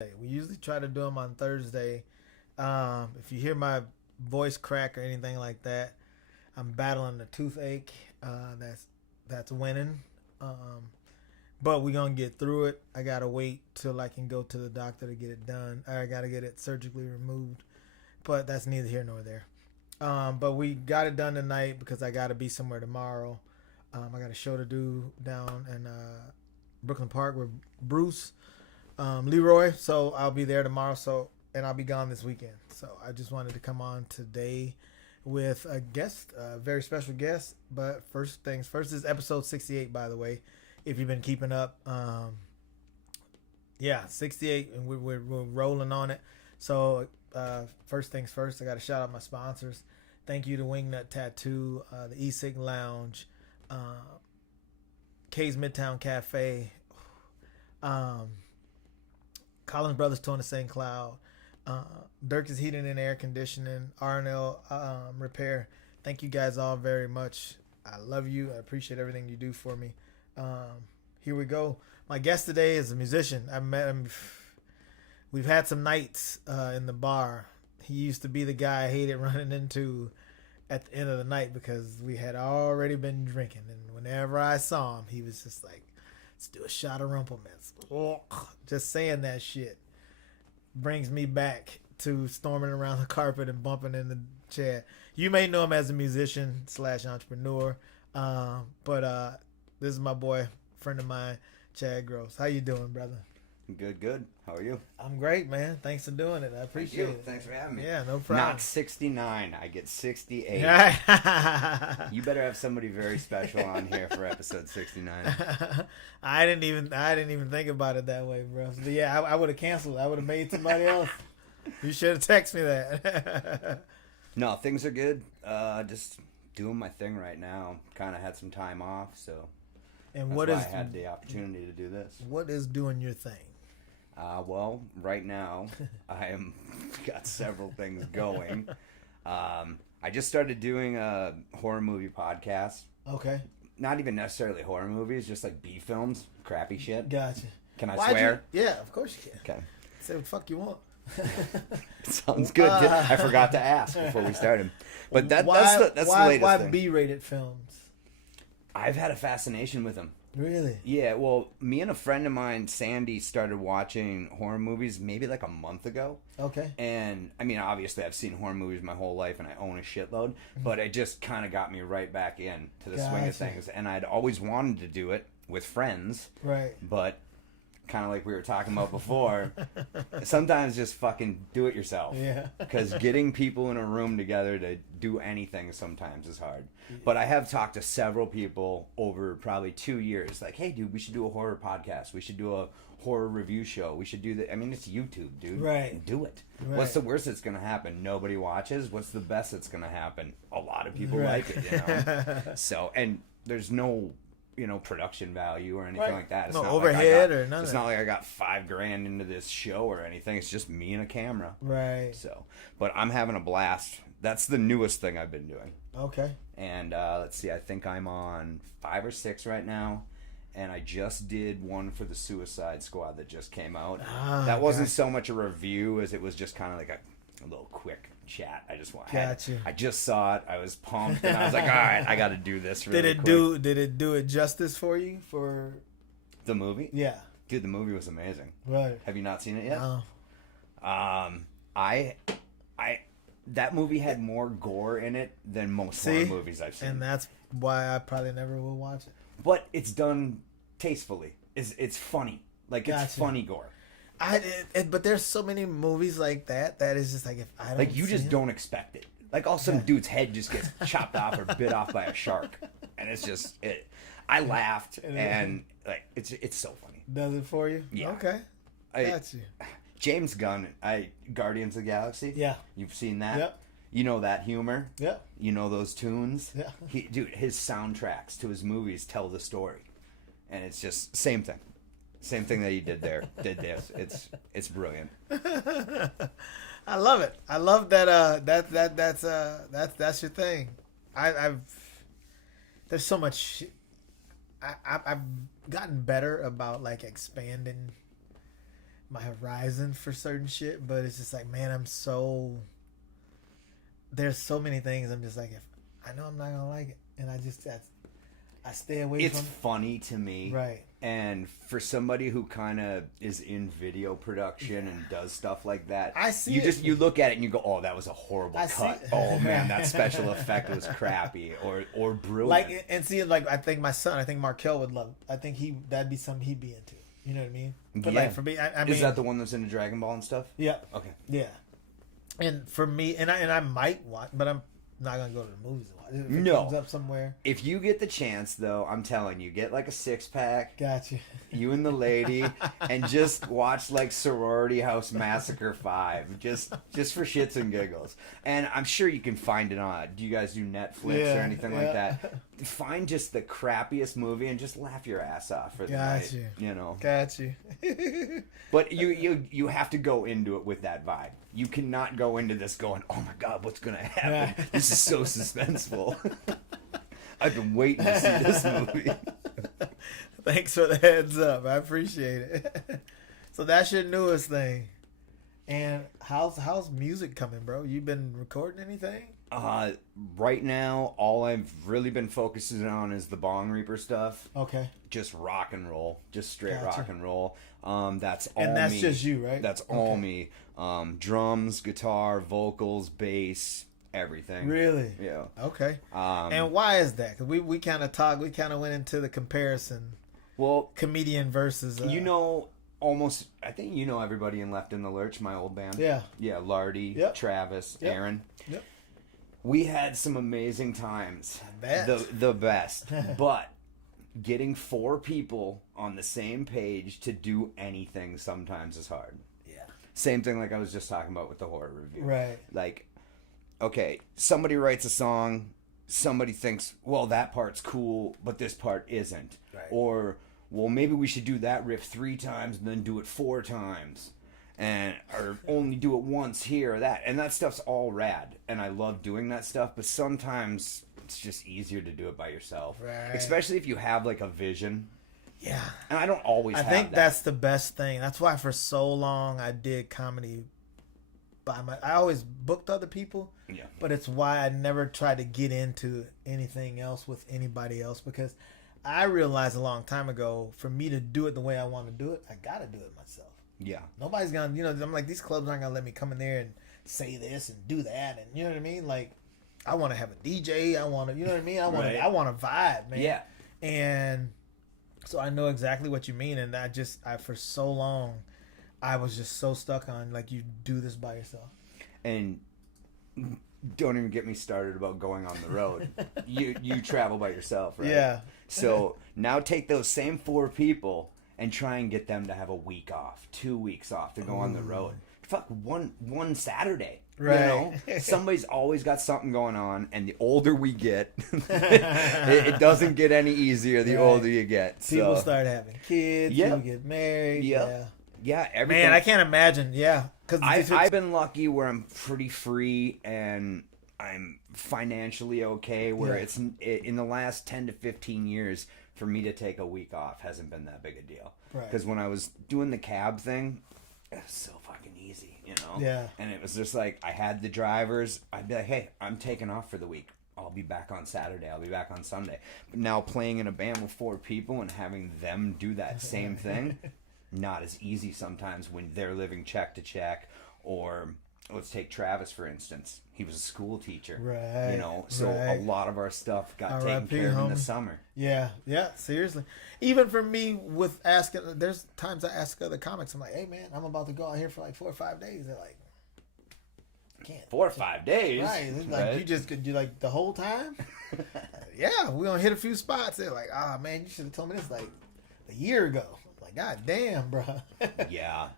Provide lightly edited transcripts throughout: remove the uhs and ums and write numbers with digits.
We usually try to do them on Thursday. If you hear my voice crack or anything like that, I'm battling a toothache. That's winning. Um, but we're gonna get through it. I gotta wait till I can go to the doctor to get it done. I gotta get it surgically removed. But that's neither here nor there. But we got it done tonight because I gotta be somewhere tomorrow. I got a show to do down in Brooklyn Park with Bruce Leroy. So I'll be there tomorrow. And I'll be gone this weekend. So I just wanted to come on today with a guest, a very special guest. But first things first, this is episode 68, by the way, if you've been keeping up. Yeah, 68, and we're rolling on it. So first things first, I got to shout out my sponsors. Thank you to Wingnut Tattoo, the E-Sig Lounge, K's Midtown Cafe, um, Collins Brothers Torn to St. Cloud, Dirk's Heating and Air Conditioning, R&L Repair. Thank you guys all very much. I love you. I appreciate everything you do for me. Here we go. My guest today is a musician. I met him. We've had some nights in the bar. He used to be the guy I hated running into at the end of the night because we had already been drinking. And whenever I saw him, he was just like, let's do a shot of Rumpelmans. Just saying that shit brings me back to storming around the carpet and bumping in the chair. You may know him as a musician slash entrepreneur, but this is my boy, friend of mine, Chad Gross. How you doing, brother? Good. How are you? I'm great, man. Thanks for doing it. I appreciate it. Thanks for having me. Yeah, no problem. Not 69. I get 68. You better have somebody very special on here for episode 69. I didn't even think about it that way, bro. But yeah, I would have canceled. I would have made somebody else. You should have texted me that. No, things are good. Just doing my thing right now. Kind of had some time off, so and that's why I had the opportunity to do this. What is doing your thing? Well, right now I am got several things going. I just started doing a horror movie podcast. Okay. Not even necessarily horror movies, just like B films, crappy shit. Gotcha. Can I swear? Yeah, of course you can. Okay. Say what the fuck you want. Sounds good. I forgot to ask before we started, but that's the latest why thing. B-rated films? I've had a fascination with them. Really? Yeah. Well, me and a friend of mine, Sandy, started watching horror movies maybe like a month ago. Okay. And I mean, obviously, I've seen horror movies my whole life, and I own a shitload. But it just kind of got me right back in to the swing of things. And I'd always wanted to do it with friends. Right. But kind of like we were talking about before, sometimes just fucking do it yourself. Yeah. Because getting people in a room together to do anything sometimes is hard. But I have talked to several people over probably 2 years, like, hey, dude, we should do a horror podcast. We should do a horror review show. We should do that. I mean, it's YouTube, dude. Right. Do it. Right. What's the worst that's going to happen? Nobody watches. What's the best that's going to happen? A lot of people like it, you know? So, and there's no production value or anything like that. It's no not overhead like or nothing. It's not like I got $5,000 into this show or anything. It's just me and a camera. Right. So, but I'm having a blast. That's the newest thing I've been doing. Okay. And let's see, I think I'm on 5 or 6 right now. And I just did one for the Suicide Squad that just came out. That wasn't so much a review as it was just kind of like a little quick chat. I just saw it. I was pumped, and I was like, all right, I got to do this. Really Did it do it justice for you for the movie? Yeah, dude, the movie was amazing. Right? Have you not seen it yet? No. That movie had more gore in it than most horror movies I've seen, and that's why I probably never will watch it. But it's done tastefully. It's funny, like it's funny gore. But there's so many movies like that is just like, if I don't like, you just don't expect it. Like, all of a sudden, dude's head just gets chopped off or bit off by a shark, and it's just it. I laughed, and like it's so funny. Does it for you? Yeah. Okay. Got you. James Gunn, Guardians of the Galaxy. Yeah. You've seen that. Yep. You know that humor. Yep. You know those tunes. Yeah. Dude, his soundtracks to his movies tell the story, and it's just same thing. Same thing that he did there. Did this. It's brilliant. I love it. I love that. That's your thing. I've there's so much. I've gotten better about like expanding my horizon for certain shit, but it's just like, man, there's so many things I'm just like, if I know I'm not gonna like it, and I stay away It's from funny to me. Right. And for somebody who kind of is in video production and does stuff like that, I see you it. you look at it and you go, "Oh, that was a horrible cut. Oh man, that special effect was crappy or brilliant." Like, and see, like, I think Markel would love it. I think that'd be something he'd be into. You know what I mean? But Yeah. like for me, I mean, is that the one that's into Dragon Ball and stuff? Yeah. Okay. Yeah. And for me, and I might watch, but I'm not gonna go to the movies and watch it. If it No. comes up somewhere. If you get the chance, though, I'm telling you, get like a 6-pack. Gotcha. You and the lady, and just watch like Sorority House Massacre 5, just for shits and giggles. And I'm sure you can find it on. Do you guys do Netflix or anything like that? Find just the crappiest movie and just laugh your ass off for the night. You know. Got you. But you have to go into it with that vibe. You cannot go into this going, "Oh my God, what's gonna happen? This is so suspenseful." I've been waiting to see this movie. Thanks for the heads up. I appreciate it. So that's your newest thing. And how's music coming, bro? You been recording anything? Right now, all I've really been focusing on is the Bong Reaper stuff. Okay. Just rock and roll, just straight rock and roll. That's all. And that's me. just you, right? That's all me. Drums, guitar, vocals, bass, everything. Really? Yeah. Okay. And why is that? Because we kind of talked. We kind of went into the comparison. Well, comedian versus. I think everybody in Left in the Lurch, my old band. Yeah. Yeah, Lardy, Travis, Aaron. Yep. We had some amazing times. I bet. The best. But getting 4 people on the same page to do anything sometimes is hard. Yeah. Same thing like I was just talking about with the horror review. Right. Like, okay, somebody writes a song, somebody thinks, well, that part's cool, but this part isn't. Right. Or, well, maybe we should do that riff 3 times and then do it 4 times. Or only do it once here or that. And that stuff's all rad. And I love doing that stuff, but sometimes it's just easier to do it by yourself. Right. Especially if you have like a vision. Yeah. And I don't always have that. I think that's the best thing. That's why for so long I did comedy I always booked other people. Yeah. But it's why I never tried to get into anything else with anybody else, because I realized a long time ago, for me to do it the way I want to do it, I got to do it myself. Yeah. Nobody's gonna, I'm like, these clubs aren't gonna let me come in there and say this and do that, and you know what I mean. Like, I want to have a DJ. I want to, you know what I mean. I want to vibe, man. Yeah. And so I know exactly what you mean, and I for so long, I was just so stuck on like, you do this by yourself. And don't even get me started about going on the road. you travel by yourself, right? Yeah. So now take those same 4 people and try and get them to have a week off, 2 weeks off to go on the road. Fuck, one Saturday. Right. You know? Somebody's always got something going on, and the older we get, it doesn't get any easier the older you get. People start having kids, people get married. Yeah, everything. Man, I can't imagine. Yeah. Because I've been lucky where I'm pretty free and I'm financially okay, where it's in the last 10 to 15 years, for me to take a week off hasn't been that big a deal. Because when I was doing the cab thing, it was so fucking easy, you know? Yeah. And it was just like, I had the drivers. I'd be like, hey, I'm taking off for the week. I'll be back on Saturday. I'll be back on Sunday. But now playing in a band with 4 people and having them do that same thing, not as easy sometimes when they're living check to check. Or let's take Travis, for instance. He was a school teacher. Right. You know, so a lot of our stuff got taken care of in the summer. Yeah, seriously. Even for me, with asking, there's times I ask other comics, I'm like, hey man, I'm about to go out here for like 4 or 5 days. They're like, I can't. 4 or 5 days? Right. It's like, you just could do like the whole time? Yeah, we're going to hit a few spots. They're like, man, you should have told me this like a year ago. I'm like, God damn, bro. Yeah.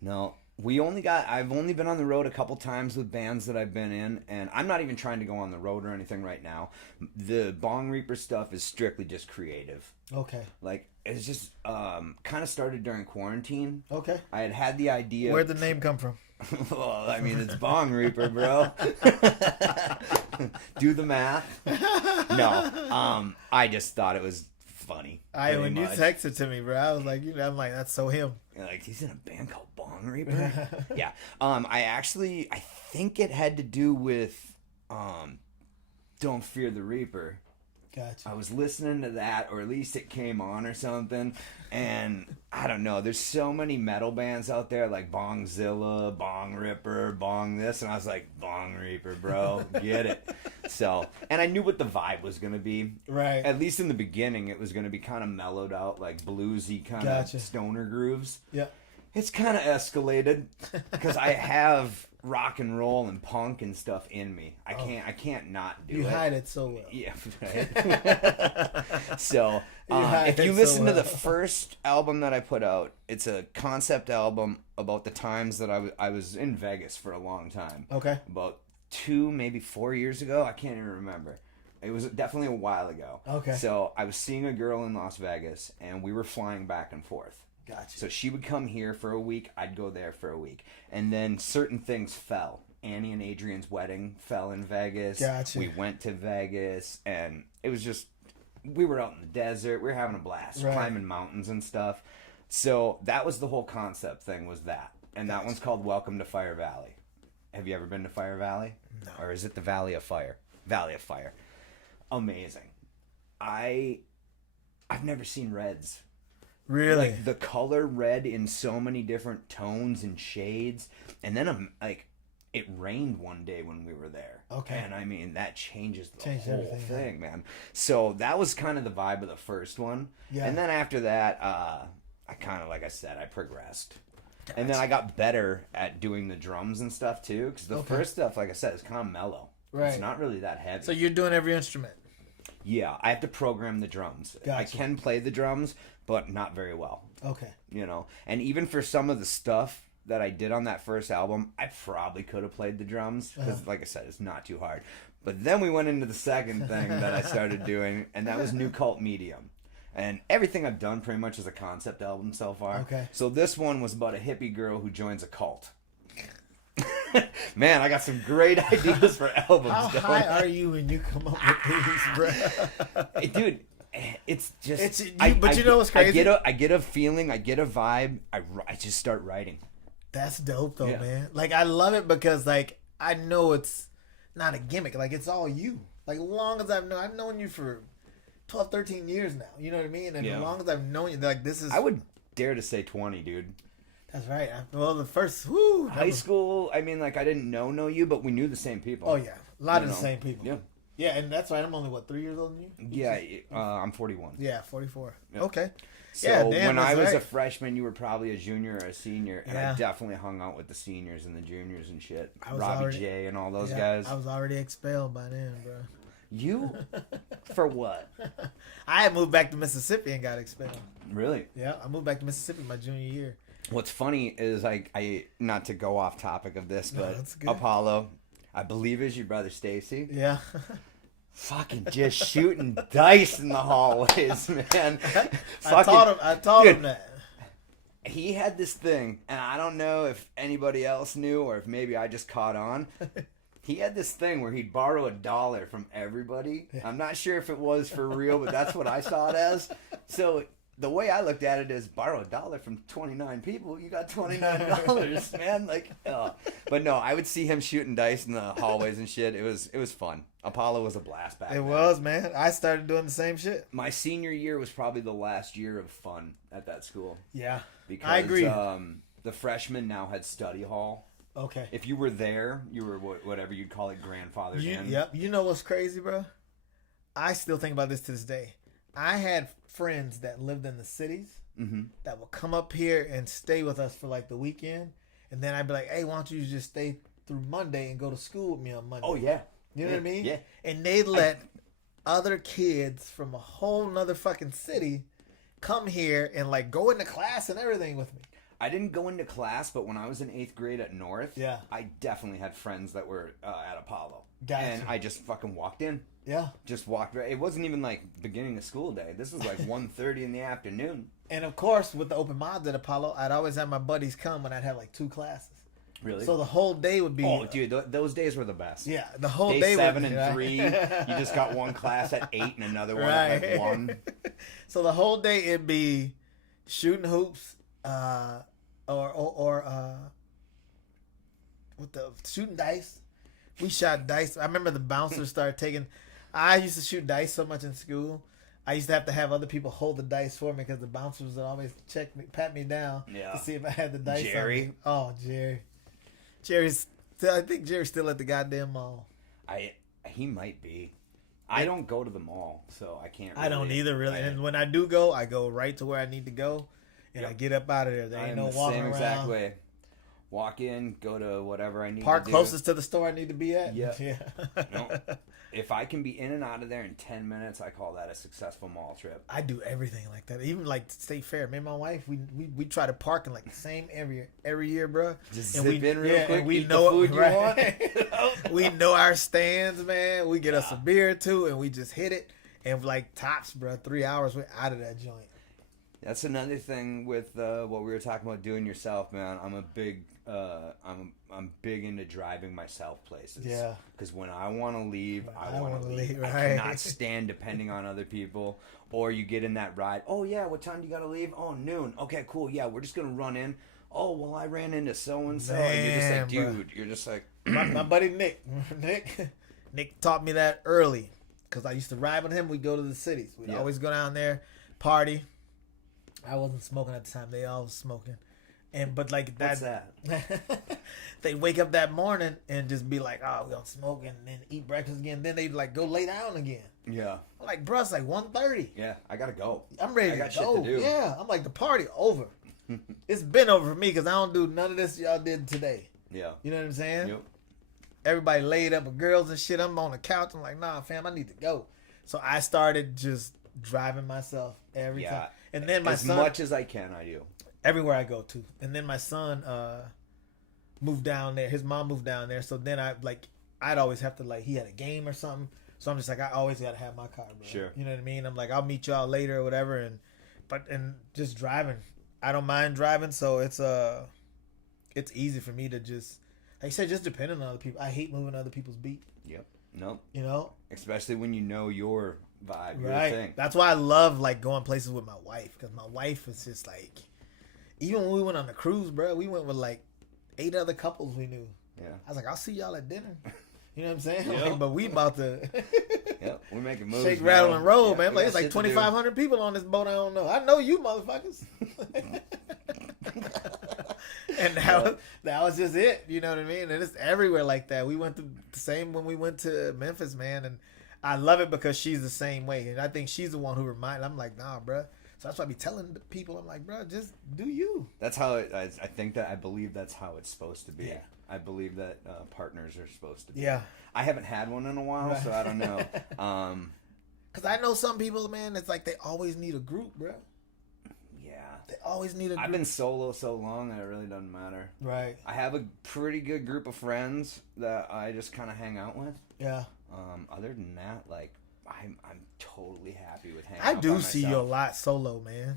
No. I've only been on the road a couple times with bands that I've been in, and I'm not even trying to go on the road or anything right now. The Bong Reaper stuff is strictly just creative. Okay. Like, it's just kind of started during quarantine. Okay. I had the idea. Where'd the name come from? Well, I mean, it's Bong Reaper, bro. Do the math. No. I just thought it was funny. When you texted to me, bro, I was like, I'm like, that's so him. Like, he's in a band called Bong Reaper? Yeah. I think it had to do with Don't Fear the Reaper. Gotcha. I was listening to that, or at least it came on or something, and I don't know, there's so many metal bands out there, like Bongzilla, Bong Ripper, Bong this, and I was like, Bong Reaper, bro, get it. So, and I knew what the vibe was going to be. Right. At least in the beginning, it was going to be kind of mellowed out, like bluesy kind of stoner grooves. Yeah. It's kind of escalated, because I have rock and roll and punk and stuff in me. I can't not do it. You hide it so well. Yeah, right. So, if you listen to the first album that I put out, it's a concept album about the times that I was in Vegas for a long time. Okay. About 2, maybe 4 years ago. I can't even remember. It was definitely a while ago. Okay. So, I was seeing a girl in Las Vegas, and we were flying back and forth. Gotcha. So she would come here for a week, I'd go there for a week. And then certain things fell. Annie and Adrian's wedding fell in Vegas. Gotcha. We went to Vegas, and it was just, we were out in the desert, we were having a blast, climbing mountains and stuff. So that was the whole concept thing, was that. And that one's called Welcome to Fire Valley. Have you ever been to Fire Valley? No. Or is it the Valley of Fire? Valley of Fire. Amazing. I've never seen reds. Really? Like, the color red in so many different tones and shades. And then, it rained one day when we were there. Okay. And, I mean, that changes the whole everything, thing, man. So, that was kind of the vibe of the first one. Yeah. And then after that, I kind of, like I said, I progressed. Gotcha. And then I got better at doing the drums and stuff, too. Because the first stuff, like I said, is kind of mellow. Right. It's not really that heavy. So, you're doing every instrument? Yeah, I have to program the drums. Gotcha. I can play the drums, but not very well. Okay. You know, and even for some of the stuff that I did on that first album, I probably could have played the drums because, like I said, it's not too hard. But then we went into the second thing that I started doing, and that was New Cult Medium. And everything I've done pretty much is a concept album so far. Okay. So this one was about a hippie girl who joins a cult. Man, I got some great ideas for albums. How high are you when you come up with these, bro? Hey, dude, it's just... But you know what's crazy? I get a feeling, I get a vibe, I just start writing. That's dope, though, man. Like, I love it because, like, I know it's not a gimmick. Like, it's all you. Like, long as I've known you for 12, 13 years now. You know what I mean? And as long as I've known you, like, this is... I would dare to say 20, dude. That's right. Well, the first high school, I mean, like, I didn't know you, but we knew the same people. Oh, yeah. A lot of the same people. Yeah. Yeah, and that's right. I'm only, 3 years older than you? Yeah, I'm 41. Yeah, 44. Yeah. Okay. So when I was a freshman, you were probably a junior or a senior, and I definitely hung out with the seniors and the juniors and shit. Robbie J and all those guys. I was already expelled by then, bro. You? For what? I had moved back to Mississippi and got expelled. Really? Yeah, I moved back to Mississippi my junior year. What's funny is I not to go off topic of this, but Apollo, I believe is your brother Stacy. Yeah. Fucking just shooting dice in the hallways, man. I taught him that. He had this thing, and I don't know if anybody else knew or if maybe I just caught on. He had this thing where he'd borrow $1 from everybody. I'm not sure if it was for real, but that's what I saw it as. So the way I looked at it is borrow $1 from 29 people. You got $29, man. Like, but no, I would see him shooting dice in the hallways and shit. It was fun. Apollo was a blast back then. It was, man. I started doing the same shit. My senior year was probably the last year of fun at that school. Yeah, because I agree. The freshmen now had study hall. Okay. If you were there, you were whatever you'd call it, grandfathered in. Yep. You know what's crazy, bro? I still think about this to this day. I had friends that lived in the cities that would come up here and stay with us for like the weekend, and then I'd be like, "Hey, why don't you just stay through Monday and go to school with me on Monday?" Oh yeah. You know what I mean? Yeah. And they'd let other kids from a whole nother fucking city come here and like go into class and everything with me. I didn't go into class, but when I was in 8th grade at North, yeah, I definitely had friends that were at Apollo. Gotcha. And I just fucking walked in. Yeah. Just walked right. It wasn't even like beginning of school day. This was like 1:30 in the afternoon. And of course, with the open mods at Apollo, I'd always have my buddies come when I'd have like 2 classes. Really? So the whole day would be... Oh, dude, those days were the best. Yeah, the whole day Day 7 would be, and 3, you just got one class at 8 and another one at like 1. So the whole day it'd be shooting hoops, or with the shooting dice. We shot dice. I remember the bouncers started taking. I used to shoot dice so much in school. I used to have other people hold the dice for me because the bouncers would always check me, pat me down to see if I had the dice. Jerry. On me. Oh, Jerry. I think Jerry's still at the goddamn mall. He might be. I don't go to the mall, so I can't. I don't either, really. And when I do go, I go right to where I need to go, and I get up out of there. There ain't no walking around. Same exact way. Walk in, go to whatever I need Park to do. closest to the store I need to be at. Yep. Yeah. No. If I can be in and out of there in 10 minutes, I call that a successful mall trip. I do everything like that. Even like State Fair. Me and my wife, we try to park in like the same every year, bro. Just zip in real quick. We know the food you want. We know our stands, man. We get us a beer or two, and we just hit it. And like tops, bro, 3 hours, we're out of that joint. That's another thing with what we were talking about doing yourself, man. I'm a big, I'm big into driving myself places. Yeah. Because when I want to leave, I want to leave. Right. I cannot stand depending on other people. Or you get in that ride. Oh yeah, what time do you gotta leave? Oh, noon. Okay, cool. Yeah, we're just gonna run in. Oh well, I ran into so and so, and you're just like, dude, you're just like. my buddy Nick taught me that early because I used to ride with him. We'd go to the cities. We'd always go down there, party. I wasn't smoking at the time. They all was smoking. But like that. What's that? They wake up that morning and just be like, oh, we're going to smoke and then eat breakfast again. Then they like go lay down again. Yeah. I'm like, bro, it's like 1:30. Yeah, I got to go. I'm ready to go. Shit to do. Yeah. I'm like, the party over. It's been over for me because I don't do none of this y'all did today. Yeah. You know what I'm saying? Yep. Everybody laid up with girls and shit. I'm on the couch. I'm like, nah, fam, I need to go. So I started just driving myself every time. And then my son, as much as I can, I do. Everywhere I go to. And then my son moved down there. His mom moved down there. So then I'd always have to he had a game or something. So I'm just like, I always got to have my car, bro. Sure. You know what I mean? I'm like, I'll meet y'all later or whatever. And just driving. I don't mind driving. So it's easy for me to just, like I said, just depending on other people. I hate moving other people's beat. Yep. Nope. You know? Especially when you know your vibe, your right. thing. That's why I love going places with my wife, because my wife is just even when we went on the cruise, bro, we went with 8 other couples we knew. Yeah. I was like, I'll see y'all at dinner. You know what I'm saying? Yep. But we about to yep, we're making moves. Shake, rattle, and roll, man. It's 2,500 people on this boat. I don't know. I know you, motherfuckers. And that was just it. You know what I mean? And it's everywhere like that. We went through the same when we went to Memphis, man. And I love it because she's the same way. And I think she's the one who reminded. I'm like, nah, bro. So that's why I be telling people, I'm like, bro, just do you. That's how I believe that's how it's supposed to be. Yeah. I believe that partners are supposed to be. Yeah. I haven't had one in a while, right. So I don't know. Because I know some people, man, it's like they always need a group, bro. Yeah. They always need a group. I've been solo so long that it really doesn't matter. Right. I have a pretty good group of friends that I just kind of hang out with. Yeah. Other than that, I'm totally happy with hanging out I by do myself. see you a lot solo, man.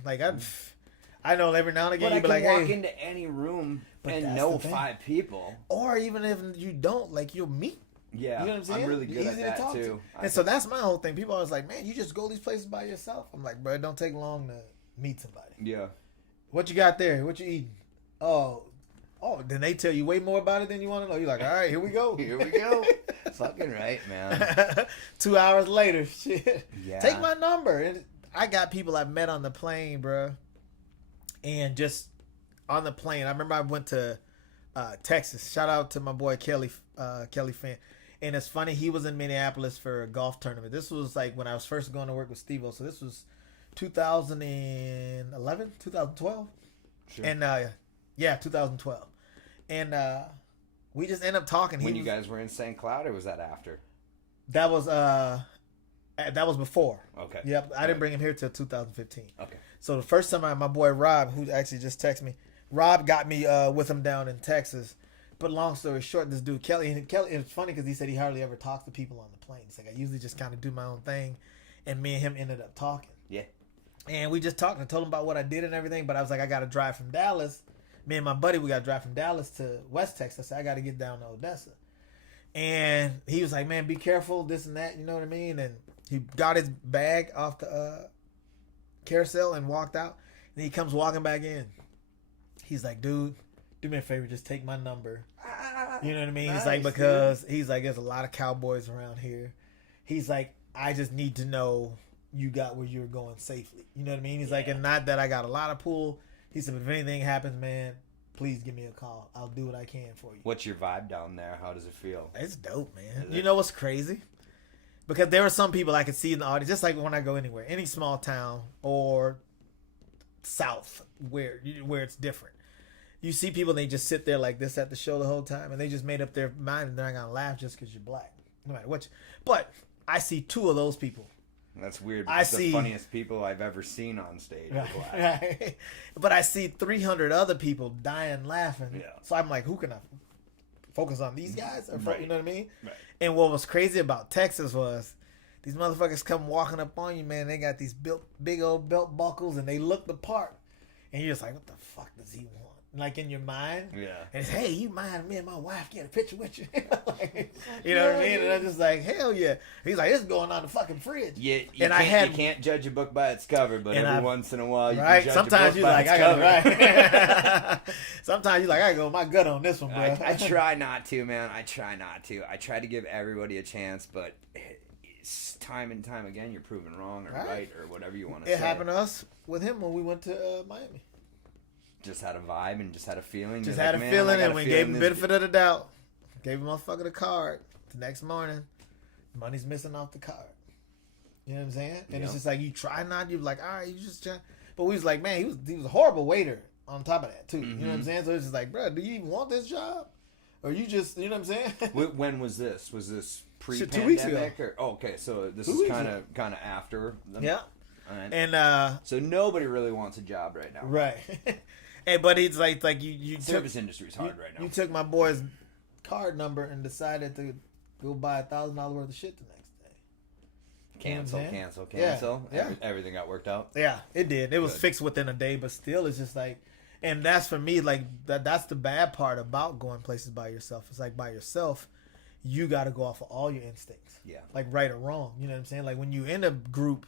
I know every now and again you be like, hey. walk into any room and know 5 people. Or even if you don't, you'll meet. Yeah, you know what I'm saying? I'm really good at that too. And so that's my whole thing. People always like, man, you just go these places by yourself. I'm like, bro, it don't take long to meet somebody. Yeah. What you got there? What you eating? Oh, then they tell you way more about it than you want to know. You're like, all right, here we go. Here we go. Fucking right, man. 2 hours later, shit. Yeah. Take my number. And I got people I've met on the plane, bro. And just on the plane, I remember I went to Texas. Shout out to my boy Kelly Finn. And it's funny, he was in Minneapolis for a golf tournament. This was when I was first going to work with Steve-O. So this was 2011, 2012. Sure. And 2012. And we just ended up talking. When you guys were in St. Cloud, or was that after? That was before. Okay. Yep. I didn't bring him here till 2015. Okay. So the first time my boy Rob, who actually just texted me, Rob got me with him down in Texas. But long story short, this dude Kelly, it's funny because he said he hardly ever talks to people on the plane. He's like, I usually just kind of do my own thing, and me and him ended up talking. Yeah. And we just talked and told him about what I did and everything. But I was like, I got to drive from Dallas. Me and my buddy, we got to drive from Dallas to West Texas. I got to get down to Odessa. And he was like, man, be careful, this and that. You know what I mean? And he got his bag off the carousel and walked out. And he comes walking back in. He's like, dude, do me a favor, just take my number. You know what I mean? Nice, he's like, because he's like, there's a lot of cowboys around here. He's like, I just need to know you got where you're going safely. You know what I mean? He's like, and not that I got a lot of pull. He said, but if anything happens, man, please give me a call. I'll do what I can for you. What's your vibe down there? How does it feel? It's dope, man. You know what's crazy? Because there are some people I could see in the audience, just like when I go anywhere, any small town or south where it's different. You see people, they just sit there like this at the show the whole time, and they just made up their mind and they're not going to laugh just because you're black. No matter what. But I see two of those people. That's weird. Because the funniest people I've ever seen on stage are black. Right. But I see 300 other people dying laughing. Yeah. So I'm like, who can I focus on? These guys? Or Right. You know what I mean? Right. And what was crazy about Texas was these motherfuckers come walking up on you, man. They got these big old belt buckles, and they look the part. And you're just like, what the fuck does he want? Like in your mind. Yeah. And it's, hey, you mind me and my wife get a picture with you? Like, you know what I mean? And I'm just like, hell yeah. He's like, it's going on the fucking fridge. Yeah, and you can't judge a book by its cover, but every once in a while you can judge sometimes a book you're by like, its I cover. gotta Sometimes you're like, I gotta go with my gut on this one, bro. I try not to, man. I try not to. I try to give everybody a chance, but it's time and time again, you're proven wrong or right or whatever you want to say. It happened to us with him when we went to Miami. Just had a vibe and just had a feeling. Just You're had like, a man, feeling, I got and a we feeling gave him this- benefit of the doubt. Gave him motherfucker the card. The next morning, money's missing off the card. You know what I'm saying? And it's just like, you try not, you're like, all right, you just try. But we was like, man, he was a horrible waiter on top of that, too. You know what I'm saying? So it's just like, bro, do you even want this job? Or you just, you know what I'm saying? When was this? Was this Shit, pre-pandemic? 2 weeks ago. Or, okay, so this 2 is weeks kind of after. Yeah. All right. And, So nobody really wants a job right now. right. And, but it's like you took, Service industry's hard right now. You took my boy's card number and decided to go buy $1,000 worth of shit the next day. Cancel. Yeah. Everything got worked out. Yeah, it did. It was Good. fixed within a day, but still, it's just like, and that's for me, like, that's the bad part about going places by yourself. It's like, by yourself, you got to go off of all your instincts. Yeah. Like, right or wrong. You know what I'm saying? Like, when you in a group,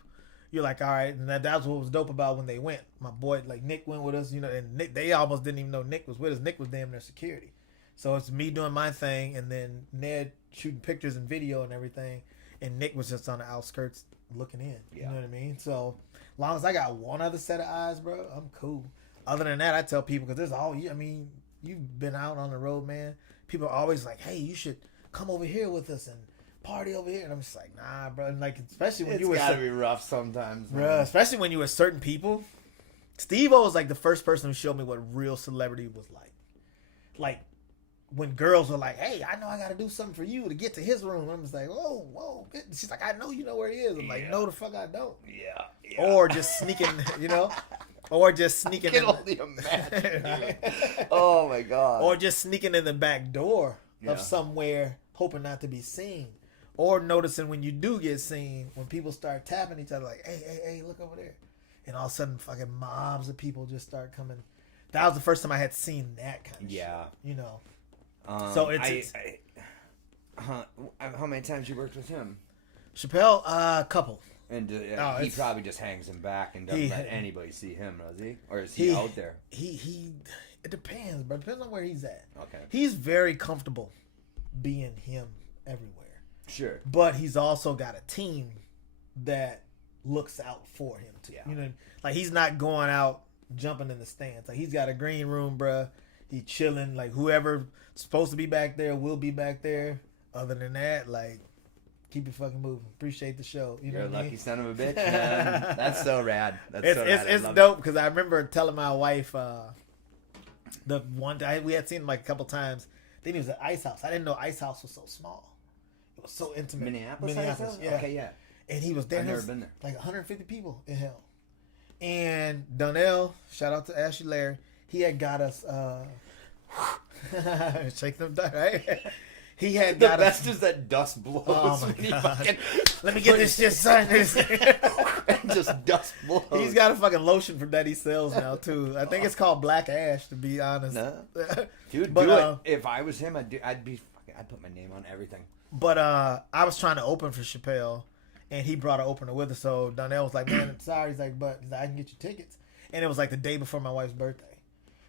you're like, all right, and that's what was dope about when they went. My boy, like, Nick went with us, you know, and Nick, they almost didn't even know Nick was with us. Nick was damn near security. So it's me doing my thing, and then Ned shooting pictures and video and everything, and Nick was just on the outskirts looking in. You know what I mean? So as long as I got one other set of eyes, bro, I'm cool. Other than that, I tell people, because there's all, I mean, you've been out on the road, man. People are always like, hey, you should come over here with us and party over here. And I'm just like, nah, bro. And like, especially when you were... It's gotta be rough sometimes, man. Bro, especially when you were certain people. Steve-O was like the first person who showed me what real celebrity was like. Like, when girls were like, hey, I know I got to do something for you to get to his room. I'm just like, whoa. She's like, I know you know where he is. I'm like, no, the fuck I don't. Yeah. Or just sneaking, you know? Or just sneaking I can in only imagine. Dude. Oh, my God. Or just sneaking in the back door Yeah. of somewhere, hoping not to be seen. Or noticing when you do get seen, when people start tapping each other, like, hey, look over there. And all of a sudden, fucking mobs of people just start coming. That was the first time I had seen that kind of shit. You know? So it's how many times you worked with him? Chappelle, a couple. And he probably just hangs him back and doesn't let anybody see him, does he? Or is he out there? He it depends, but it depends on where he's at. Okay. He's very comfortable being him everywhere. Sure. But he's also got a team that looks out for him too. Yeah. You know, like he's not going out jumping in the stands. Like he's got a green room, bruh. He chilling. Like whoever's supposed to be back there will be back there. Other than that, like keep it fucking moving. Appreciate the show. You know You're a what I lucky mean? son of a bitch, man. That's so rad. It's dope because I remember telling my wife the one day we had seen him like a couple times. Then he was at Ice House. I didn't know Ice House was so small. It was so intimate. Minneapolis, yeah. Okay, yeah. And he was there. I've never been there. Like 150 people in hell. And Donnell, shout out to Ashley Larry, he had got us shake them down, right? He had The got best us. is that dust blows. Oh my when he God. fucking Let me get this shit, son. and just dust blows. He's got a fucking lotion for that he sells now too. I think it's called Black Ash, to be honest. No. Dude, But, do it. If I was him, I'd put my name on everything. But I was trying to open for Chappelle, and he brought an opener with us. So Donnell was like, "Man, sorry." He's like, "But I can get you tickets." And it was like the day before my wife's birthday,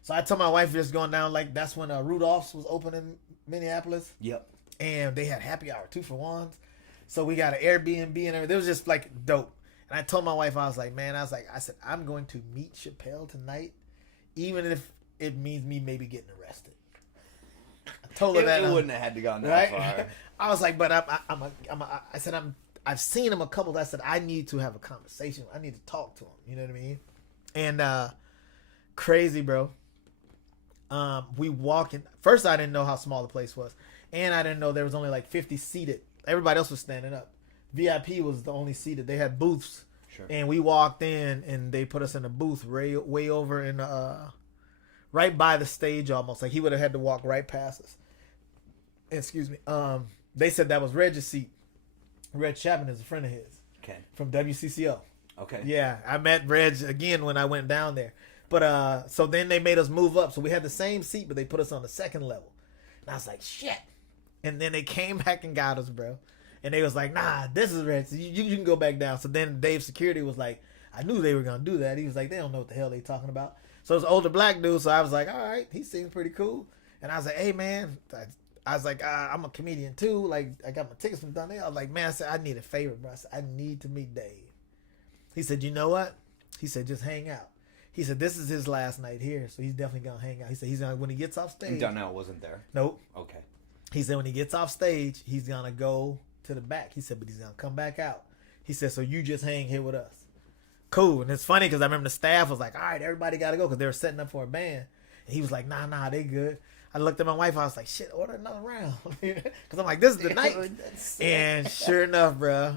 So I told my wife just going down, like, that's when Rudolph's was open in Minneapolis. Yep. And they had happy hour, 2-for-1s. So we got an Airbnb and everything. It was just like dope. And I told my wife, I was like, man, I said, I'm going to meet Chappelle tonight, even if it means me maybe getting arrested. I told her that. It wouldn't have had to go that far. I was like, but I said, I've seen him a couple. I said, I need to have a conversation. I need to talk to him. You know what I mean? And crazy, bro. We walk in. First, I didn't know how small the place was. And I didn't know there was only like 50 seated. Everybody else was standing up. VIP was the only seated. They had booths. Sure. And we walked in and they put us in a booth way over in right by the stage almost. Like he would have had to walk right past us. Excuse me. They said that was Reg's seat. Reg Chapman is a friend of his. Okay. From WCCO. Okay. Yeah. I met Reg again when I went down there. But so then they made us move up. So we had the same seat, but they put us on the second level. And I was like, shit. And then they came back and got us, bro. And they was like, nah, this is Reg. So you can go back down. So then Dave Security was like, I knew they were going to do that. He was like, they don't know what the hell they talking about. So it was an older black dude. So I was like, all right, he seems pretty cool. And I was like, hey, man. I was like, I'm a comedian too. Like, I got my tickets from down there. I was like, man, I said, I need a favor, bro. I said, I need to meet Dave. He said, you know what? He said, just hang out. He said, this is his last night here, so he's definitely going to hang out. He said, he's gonna, when he gets off stage. Donnell wasn't there. Nope. Okay. He said, when he gets off stage, he's going to go to the back. He said, but he's going to come back out. He said, so you just hang here with us. Cool. And it's funny because I remember the staff was like, all right, everybody got to go because they were setting up for a band. And he was like, nah, they good. I looked at my wife. I was like, shit, order another round. Because I'm like, this is the night. And sure enough, bro,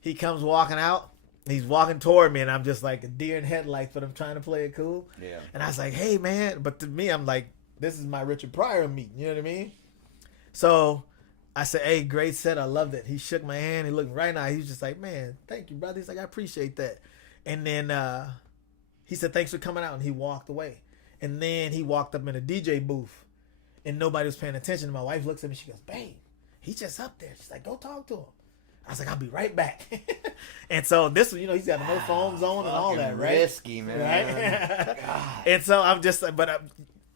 he comes walking out. He's walking toward me, and I'm just like a deer in headlights, but I'm trying to play it cool. Yeah. And I was like, hey, man. But to me, I'm like, this is my Richard Pryor meeting. You know what I mean? So I said, hey, great set. I loved it. He shook my hand. He looked right now. He was just like, man, thank you, brother. He's like, I appreciate that. And then he said, thanks for coming out. And he walked away. And then he walked up in a DJ booth, and nobody was paying attention. My wife looks at me. She goes, babe, he's just up there. She's like, go talk to him. I was like, I'll be right back. And so this, he's got no phone zone and all that, right? Risky, man. Right? And so I'm just like, but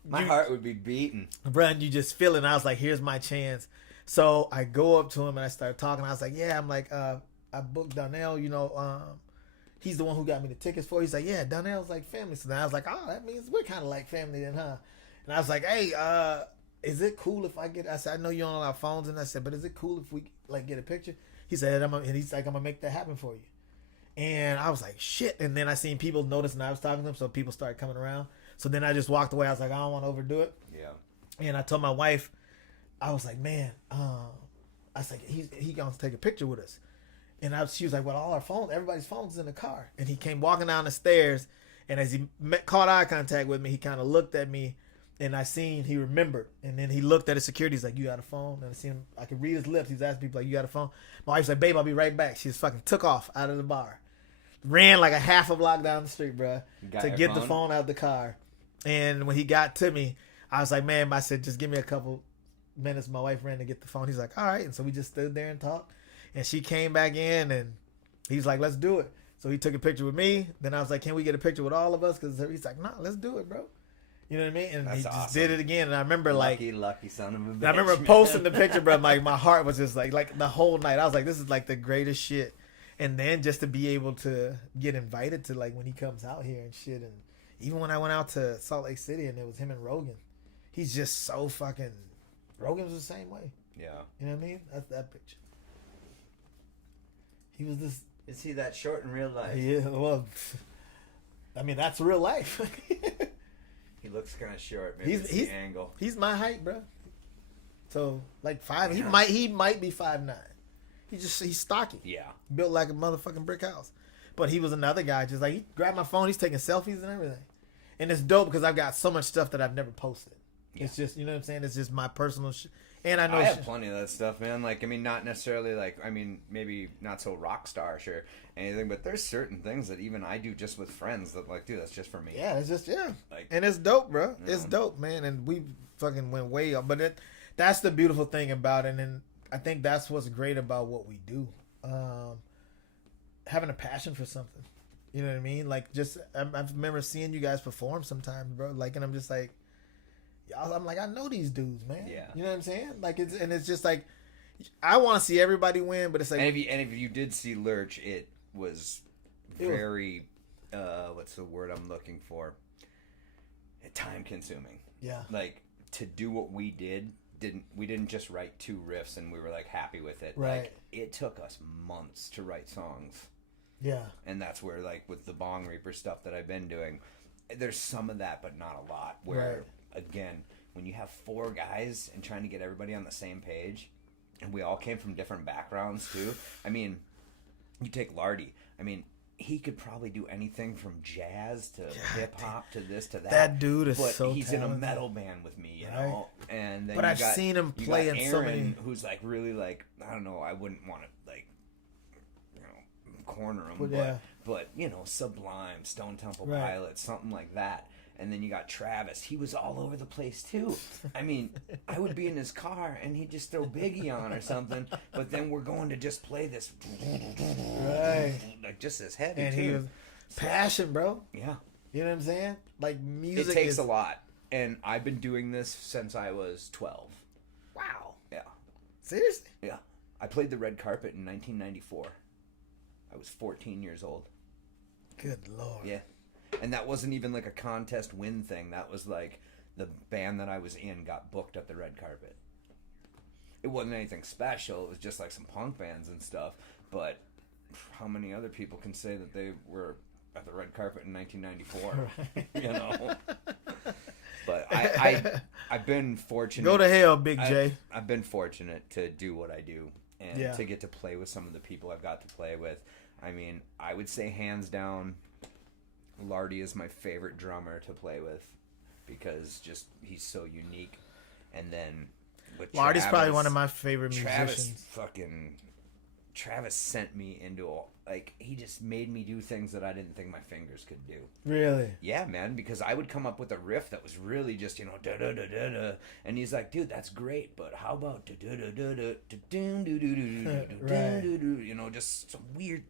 my heart would be beating. Bro, and you just feel it. And I was like, here's my chance. So I go up to him and I start talking. I was like, yeah, I'm like, I booked Donnell, he's the one who got me the tickets for. He's like, yeah, Donnell's like family. So then I was like, oh, that means we're kind of like family then, huh? And I was like, hey, is it cool if I said, I know you don't allow phones. And I said, but is it cool if we like get a picture? He said, and he's like, I'm gonna make that happen for you. And I was like, shit. And then I seen people notice and I was talking to them. So people started coming around. So then I just walked away. I was like, I don't want to overdo it. Yeah. And I told my wife, I was like, man, I was like, he gonna take a picture with us. And she was like, well, all our phones, everybody's phones is in the car. And he came walking down the stairs. And as he caught eye contact with me, he kind of looked at me. And I seen he remembered. And then he looked at his security. He's like, you got a phone? And I seen him, I could read his lips. He's asking people like, you got a phone? My wife's like, babe, I'll be right back. She just fucking took off out of the bar. Ran like a half a block down the street, bro, to get the phone out of the car. And when he got to me, I was like, man, I said, just give me a couple minutes. My wife ran to get the phone. He's like, all right. And so we just stood there and talked. And she came back in and he's like, let's do it. So he took a picture with me. Then I was like, can we get a picture with all of us? Because he's like, nah, let's do it, bro. You know what I mean? And that's he just awesome. did it again. And I remember lucky son of a bitch. I remember posting the picture, bro. Like my heart was just like the whole night. I was like, this is like the greatest shit. And then just to be able to get invited to like when he comes out here and shit. And even when I went out to Salt Lake City and it was him and Rogan, he's just so fucking, Rogan was the same way. Yeah. You know what I mean? That's that picture. He was this. Is he that short in real life? Yeah, well, I mean, that's real life. He looks kind of short. Maybe it's the angle. He's my height, bro. So like 5. Yeah. He might be 5'9". He's stocky. Yeah. Built like a motherfucking brick house. But he was another guy. Just like he grabbed my phone. He's taking selfies and everything. And it's dope because I've got so much stuff that I've never posted. Yeah. It's just, you know what I'm saying? It's just my personal shit. And I know I have plenty of that stuff, man. Like, I mean, not necessarily like, I mean, maybe not so rock star, sure, anything, but there's certain things that even I do just with friends that, like, dude, that's just for me. Yeah, it's just, yeah. Like, and it's dope, bro. It's dope, man. And we fucking went way up. But that's the beautiful thing about it. And I think that's what's great about what we do. Having a passion for something. You know what I mean? Like, just I remember seeing you guys perform sometimes, bro. Like, and I'm just like, y'all. I'm like, I know these dudes, man. Yeah. You know what I'm saying? Like, it's just like, I want to see everybody win, but it's like, and if you did see Lurch, it was very, what's the word I'm looking for? Time consuming. Yeah. Like, to do what we didn't just write 2 riffs and we were like happy with it. Right. Like, it took us months to write songs. Yeah. And that's where, like, with the Bong Reaper stuff that I've been doing, there's some of that, but not a lot. Where, again, when you have 4 guys and trying to get everybody on the same page, and we all came from different backgrounds too. I mean, you take Lardy. I mean, he could probably do anything from jazz to hip hop to this to that. That dude is but so he's talented. in a metal band with me, you know. And then but I've seen him play in Aaron, so many. who's like really like, I don't know. I wouldn't want to like, you know, corner him, but you know, Sublime, Stone Temple Pilots, something like that. And then you got Travis. He was all over the place too. I mean, I would be in his car and he'd just throw Biggie on or something. But then we're going to just play this, like just this heavy and tune. he was passion, bro. Yeah, you know what I'm saying? Like, music. It takes a lot, and I've been doing this since I was 12. Wow. Yeah. Seriously? Yeah. I played the red carpet in 1994. I was 14 years old. Good Lord. Yeah. And that wasn't even like a contest win thing. That was like the band that I was in got booked at the red carpet. It wasn't anything special. It was just like some punk bands and stuff. But how many other people can say that they were at the red carpet in 1994? You know? But I've been fortunate. Go to hell, Big J. I've been fortunate to do what I do and to get to play with some of the people I've got to play with. I mean, I would say hands down, Lardy is my favorite drummer to play with because just he's so unique. And then with Lardy's Travis, probably one of my favorite musicians. Travis sent me into he just made me do things that I didn't think my fingers could do. Really? Yeah, man, because I would come up with a riff that was really just, you know, da da da da da, and he's like, dude, that's great, but how about da da da da da da da da da, you know, just some weird.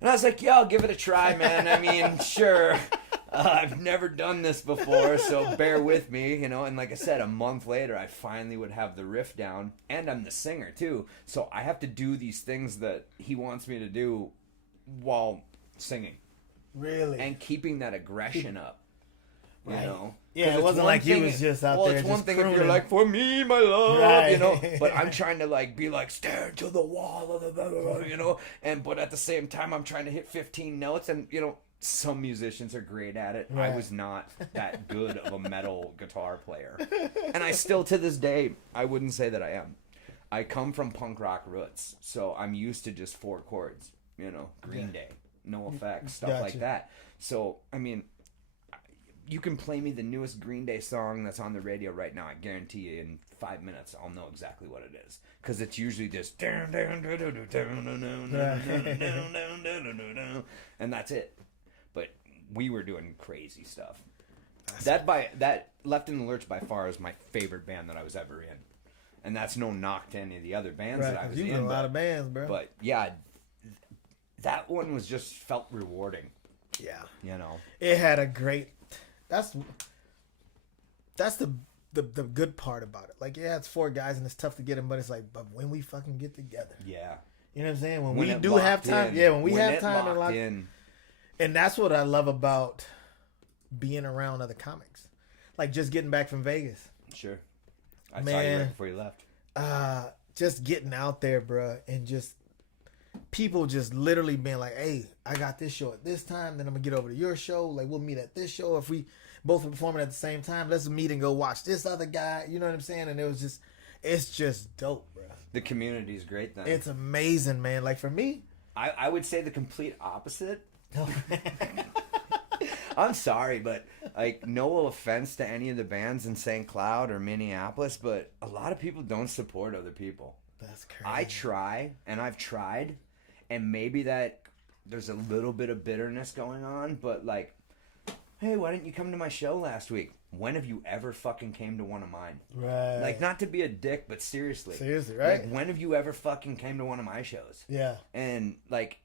And I was like, yeah, I'll give it a try, man. I mean, sure. I've never done this before, so bear with me, you know. And like I said, a month later, I finally would have the riff down, and I'm the singer too, so I have to do these things that he wants me to do while singing. Really? And keeping that aggression up, you know. Yeah, it wasn't like he was just out there. Well, it's one thing crooning. if you're like, for me, my love, right. you know. But I'm trying to like be like stare to the wall of the, blah, blah, blah, you know. But at the same time, I'm trying to hit 15 notes, and you know, some musicians are great at it. Right. I was not that good of a metal guitar player, and I still to this day, I wouldn't say that I am. I come from punk rock roots, so I'm used to just 4 chords, you know, Green Day, No Effects, stuff like that. So I mean, you can play me the newest Green Day song that's on the radio right now. I guarantee you in 5 minutes I'll know exactly what it is. Because it's usually just and that's it. But we were doing crazy stuff. That Left in the Lurch by far is my favorite band that I was ever in. And that's no knock to any of the other bands that I was in. You've been in a lot of bands, bro. But yeah, that one was just felt rewarding. Yeah. You know. It had a great that's the good part about it. Like, yeah, it's 4 guys and it's tough to get them, but it's like, but when we fucking get together, yeah, you know what I'm saying? When we do have time, when we have time and lock in, and that's what I love about being around other comics, like just getting back from Vegas. Sure, I saw you right before you left. Just getting out there, bro, and just people just literally being like, hey, I got this show at this time, then I'm gonna get over to your show, like we'll meet at this show. If we both are performing at the same time, let's meet and go watch this other guy, you know what I'm saying? And it's just dope, bro. The community is great then. It's amazing, man. Like for me, I would say the complete opposite. I'm sorry, but like, no offense to any of the bands in St. Cloud or Minneapolis, but a lot of people don't support other people. That's crazy. I try, and I've tried, and maybe that there's a little bit of bitterness going on, but like, hey, why didn't you come to my show last week? When have you ever fucking came to one of mine? Right. Like, not to be a dick, but seriously. Seriously, right? Like, when have you ever fucking came to one of my shows? Yeah. And like,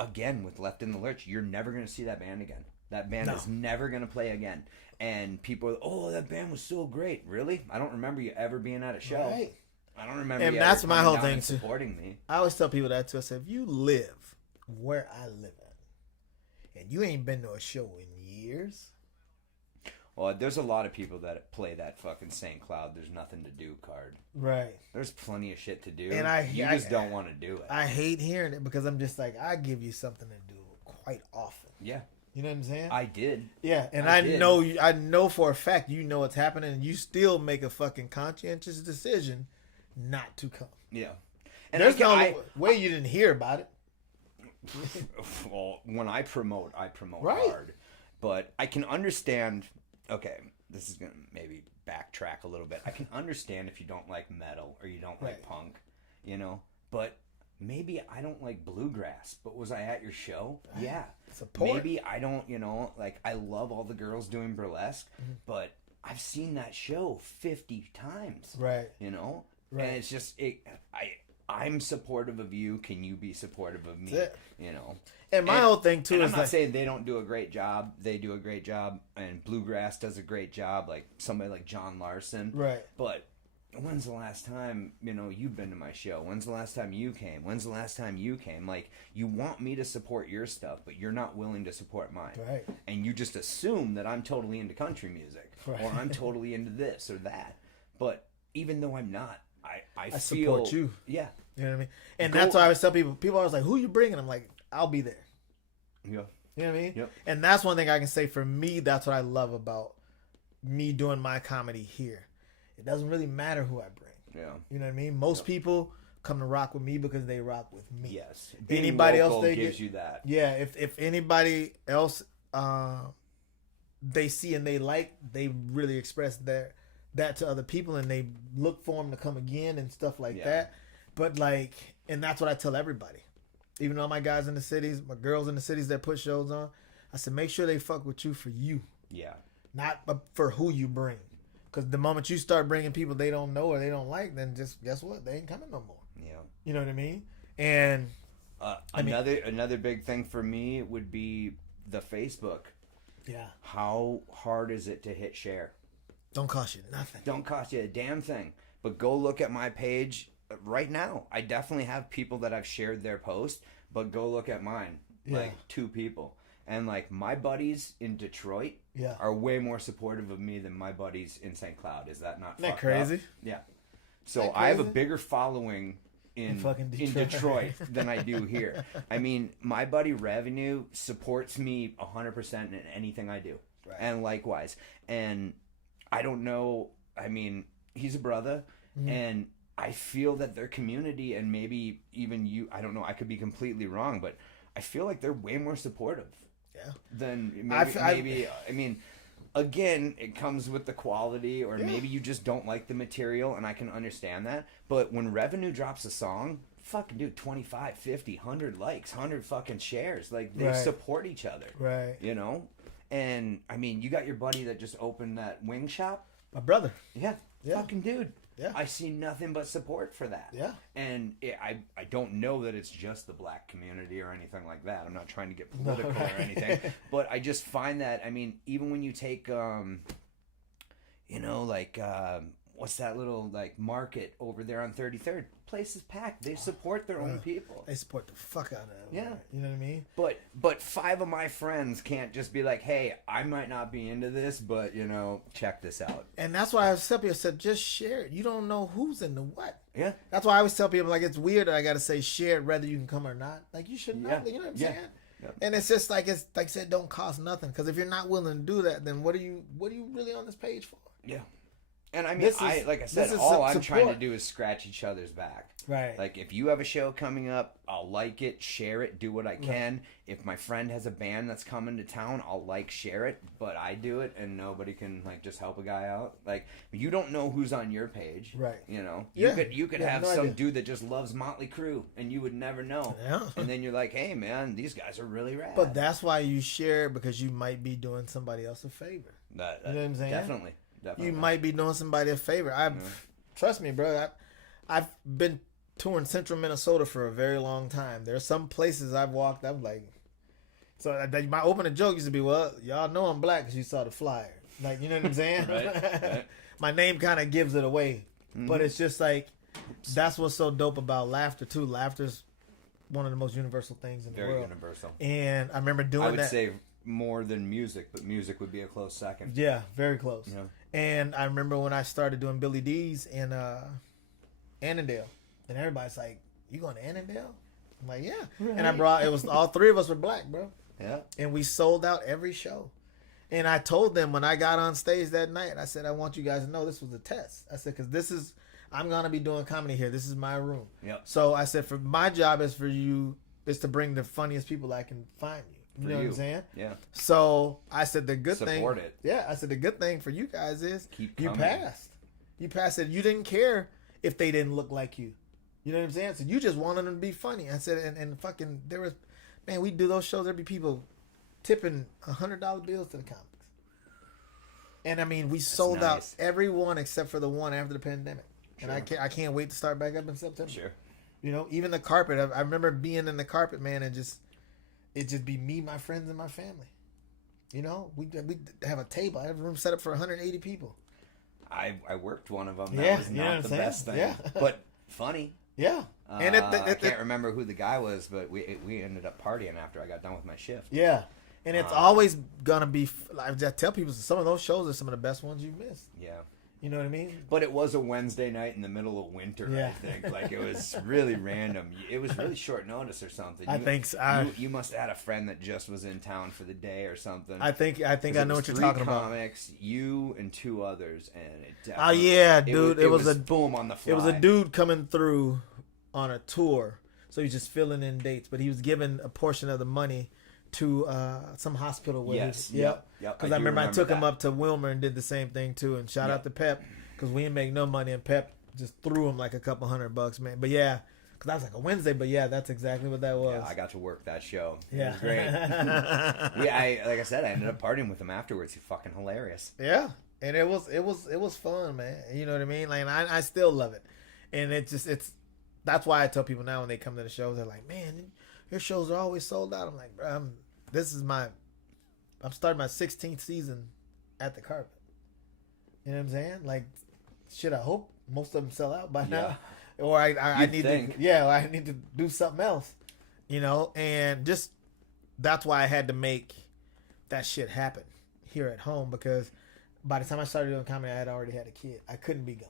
again, with Left in the Lurch, you're never going to see that band again. That band No. is never going to play again. And people are, oh, that band was so great. Really? I don't remember you ever being at a show. Right. I don't remember And you that's ever my coming whole down thing, and too. supporting me. I always tell people that too. I said, if you live where I live at, and you ain't been to a show in years, Well, there's a lot of people that play that fucking St. Cloud. There's nothing to do card. right? There's plenty of shit to do. And you just don't want to do it. I hate hearing it because I'm just like, I give you something to do quite often. Yeah, You know what I'm saying? I did. Yeah, and I I did. know for a fact you know what's happening, and you still make a fucking conscientious decision not to come. Yeah. And There's no I, way you didn't hear about it. well, when I promote Right. hard. But I can understand, okay, this is going to maybe backtrack a little bit. I can understand if you don't like metal or you don't like Right. punk, you know, but maybe I don't like bluegrass, but was I at your show? Yeah. Support. Maybe I don't, you know, like I love all the girls doing burlesque, but I've seen that show 50 times. Right. You know? Right. And it's just I'm supportive of you. Can you be supportive of me? That's it. You know. And my whole thing too And is I'm not like, saying they don't do a great job. They do a great job, and bluegrass does a great job. Like somebody like John Larson. right. But when's the last time you've been to my show? When's the last time you came? When's the last time you came? Like you want me to support your stuff, but you're not willing to support mine. Right. And you just assume that I'm totally into country music Right. or I'm totally into this or that. But even though I'm not, I feel, support you. Yeah. You know what I mean? And Go- that's why I always tell people. People are always like, "Who you bringing?" I'm like, "I'll be there." Yeah. You know what I mean? Yep. And that's one thing I can say for me. That's what I love about me doing my comedy here. It doesn't really matter who I bring. Yeah. You know what I mean? Most people come to rock with me because they rock with me. Yes. Anybody else local they gives get- you that. Yeah. If anybody else they see and they like, they really express that to other people, and they look for them to come again and stuff like Yeah. that. But like, and that's what I tell everybody. Even all my guys in the cities, my girls in the cities that put shows on, I said, make sure they fuck with you for you, Yeah. not for who you bring. Because the moment you start bringing people they don't know or they don't like, then just guess what? They ain't coming no more. Yeah. You know what I mean? And Another big thing for me would be the Facebook. yeah, How hard is it to hit share? don't cost you nothing. Don't cost you a damn thing. But go look at my page right now. I definitely have people that I've shared their post, but go look at mine. Yeah. Like 2 people. And like my buddies in Detroit Yeah. are way more supportive of me than my buddies in St. Cloud. Is that not Isn't that fucked crazy? up? Yeah. So Isn't that I have a crazy? bigger following in fucking in Detroit. Detroit than I do here. I mean, my buddy Revenue supports me 100% in anything I do. Right. And likewise. And I don't know, I mean, he's a brother and I feel that their community and maybe even you, I don't know, I could be completely wrong, but I feel like they're way more supportive Yeah. than I mean, again, it comes with the quality, or maybe you just don't like the material, and I can understand that. But when Revenue drops a song, fucking dude, 25, 50, 100 likes, 100 fucking shares. Like, they Right. support each other. Right. You know? And, I mean, you got your buddy that just opened that wing shop. My brother. Yeah. Yeah. Fucking dude. Yeah. I see nothing but support for that. Yeah. And I don't know that it's just the black community or anything like that. I'm not trying to get political right. or anything. But I just find that, I mean, even when you take, what's that little, like, market over there on 33rd? Place is packed. They support their own people. They support the fuck out of it. Yeah. You know what I mean? But 5 of my friends can't just be like, hey, I might not be into this, but, check this out. And that's why I tell people, I said, just share it. You don't know who's into what. Yeah. That's why I always tell people, like, it's weird that I got to say share it whether you can come or not. Like, you should know. Yeah. You know what I'm Yeah. saying? Yeah. And it's just like, it's like I said, don't cost nothing. Because if you're not willing to do that, then what are you really on this page for? Yeah. And I mean, This is- like I said, this is all I'm support. trying to do is scratch each other's back. Right. Like, if you have a show coming up, I'll like it, share it, do what I can. If my friend has a band that's coming to town, I'll share it, but I do it, and nobody can, like, just help a guy out. Like, you don't know who's on your page. Right. You know? Yeah. You could Yeah, have no some idea. dude that just loves Motley Crue, and you would never know. Yeah. And then you're like, hey, man, these guys are really rad. But that's why you share it, because you might be doing somebody else a favor. That- You know what I'm saying? Definitely. You might be doing somebody a favor. Trust me, bro. I've been touring Central Minnesota for a very long time. There's some places I've walked. I'm like, so my opening joke used to be, well, y'all know I'm black because you saw the flyer. Like, you know what I'm saying? Right. My name kind of gives it away, but it's just like that's what's so dope about laughter too. Laughter's one of the most universal things in the world. Very universal. And I remember doing that. I would say more than music, but music would be a close second. Yeah, very close. Yeah. And I remember when I started doing Billy D's in Annandale, and everybody's like, "You going to Annandale?" I'm like, "Yeah." Right. And I brought it was all three of us were black, bro. Yeah. And we sold out every show. And I told them when I got on stage that night, I said, "I want you guys to know this was a test." I said, "Because this is I'm gonna be doing comedy here. This is my room." Yep. So I said, "For my job is to bring the funniest people I can find you." You know what I'm saying? Yeah. So I said the good thing. Support it. Yeah, I said the good thing for you guys is Keep you coming. passed. You passed it. You didn't care if they didn't look like you. You know what I'm saying? So you just wanted them to be funny. I said, and fucking there was, man, we do those shows. There'd be people tipping $100 bills to the comics. And I mean, we sold out every one except for the one after the pandemic. Sure. And I can't wait to start back up in September. Sure. You know, even the carpet. I remember being in the carpet, man, and it just be me, my friends, and my family. You know, we have a table. I have a room set up for 180 people. I worked one of them. That was not the best thing. Yeah. But funny. Yeah. And I can't remember who the guy was, but we ended up partying after I got done with my shift. Yeah. And it's always going to be, I tell people, some of those shows are some of the best ones you've missed. Yeah. You know what I mean? But it was a Wednesday night in the middle of winter, Yeah. I think. Like, it was really random. It was really short notice or something. I think so. You must have had a friend that just was in town for the day or something. I think I know what you're talking about. 3 comics, you and 2 others, and it Oh, definitely... yeah, dude. It was a boom on the fly. It was a dude coming through on a tour. So he's just filling in dates. But he was given a portion of the money to some hospital. Yes. Yep. Because I remember I took him up to Wilmer and did the same thing, too. And shout out to Pep. Because we didn't make no money, and Pep just threw him like a couple $100, man. But yeah, because that was like a Wednesday. But yeah, that's exactly what that was. Yeah, I got to work that show. Yeah, it was great. Like I said, I ended up partying with him afterwards. He's fucking hilarious. Yeah, and it was fun, man. You know what I mean? Like I still love it, and that's why I tell people now when they come to the shows, they're like, "Man, your shows are always sold out." I'm like, bro, I'm starting my 16th season at the Carpet. You know what I'm saying? Like, shit, I hope most of them sell out by now. Or I need to do something else, you know? And just, that's why I had to make that shit happen here at home, because by the time I started doing comedy, I had already had a kid. I couldn't be gone.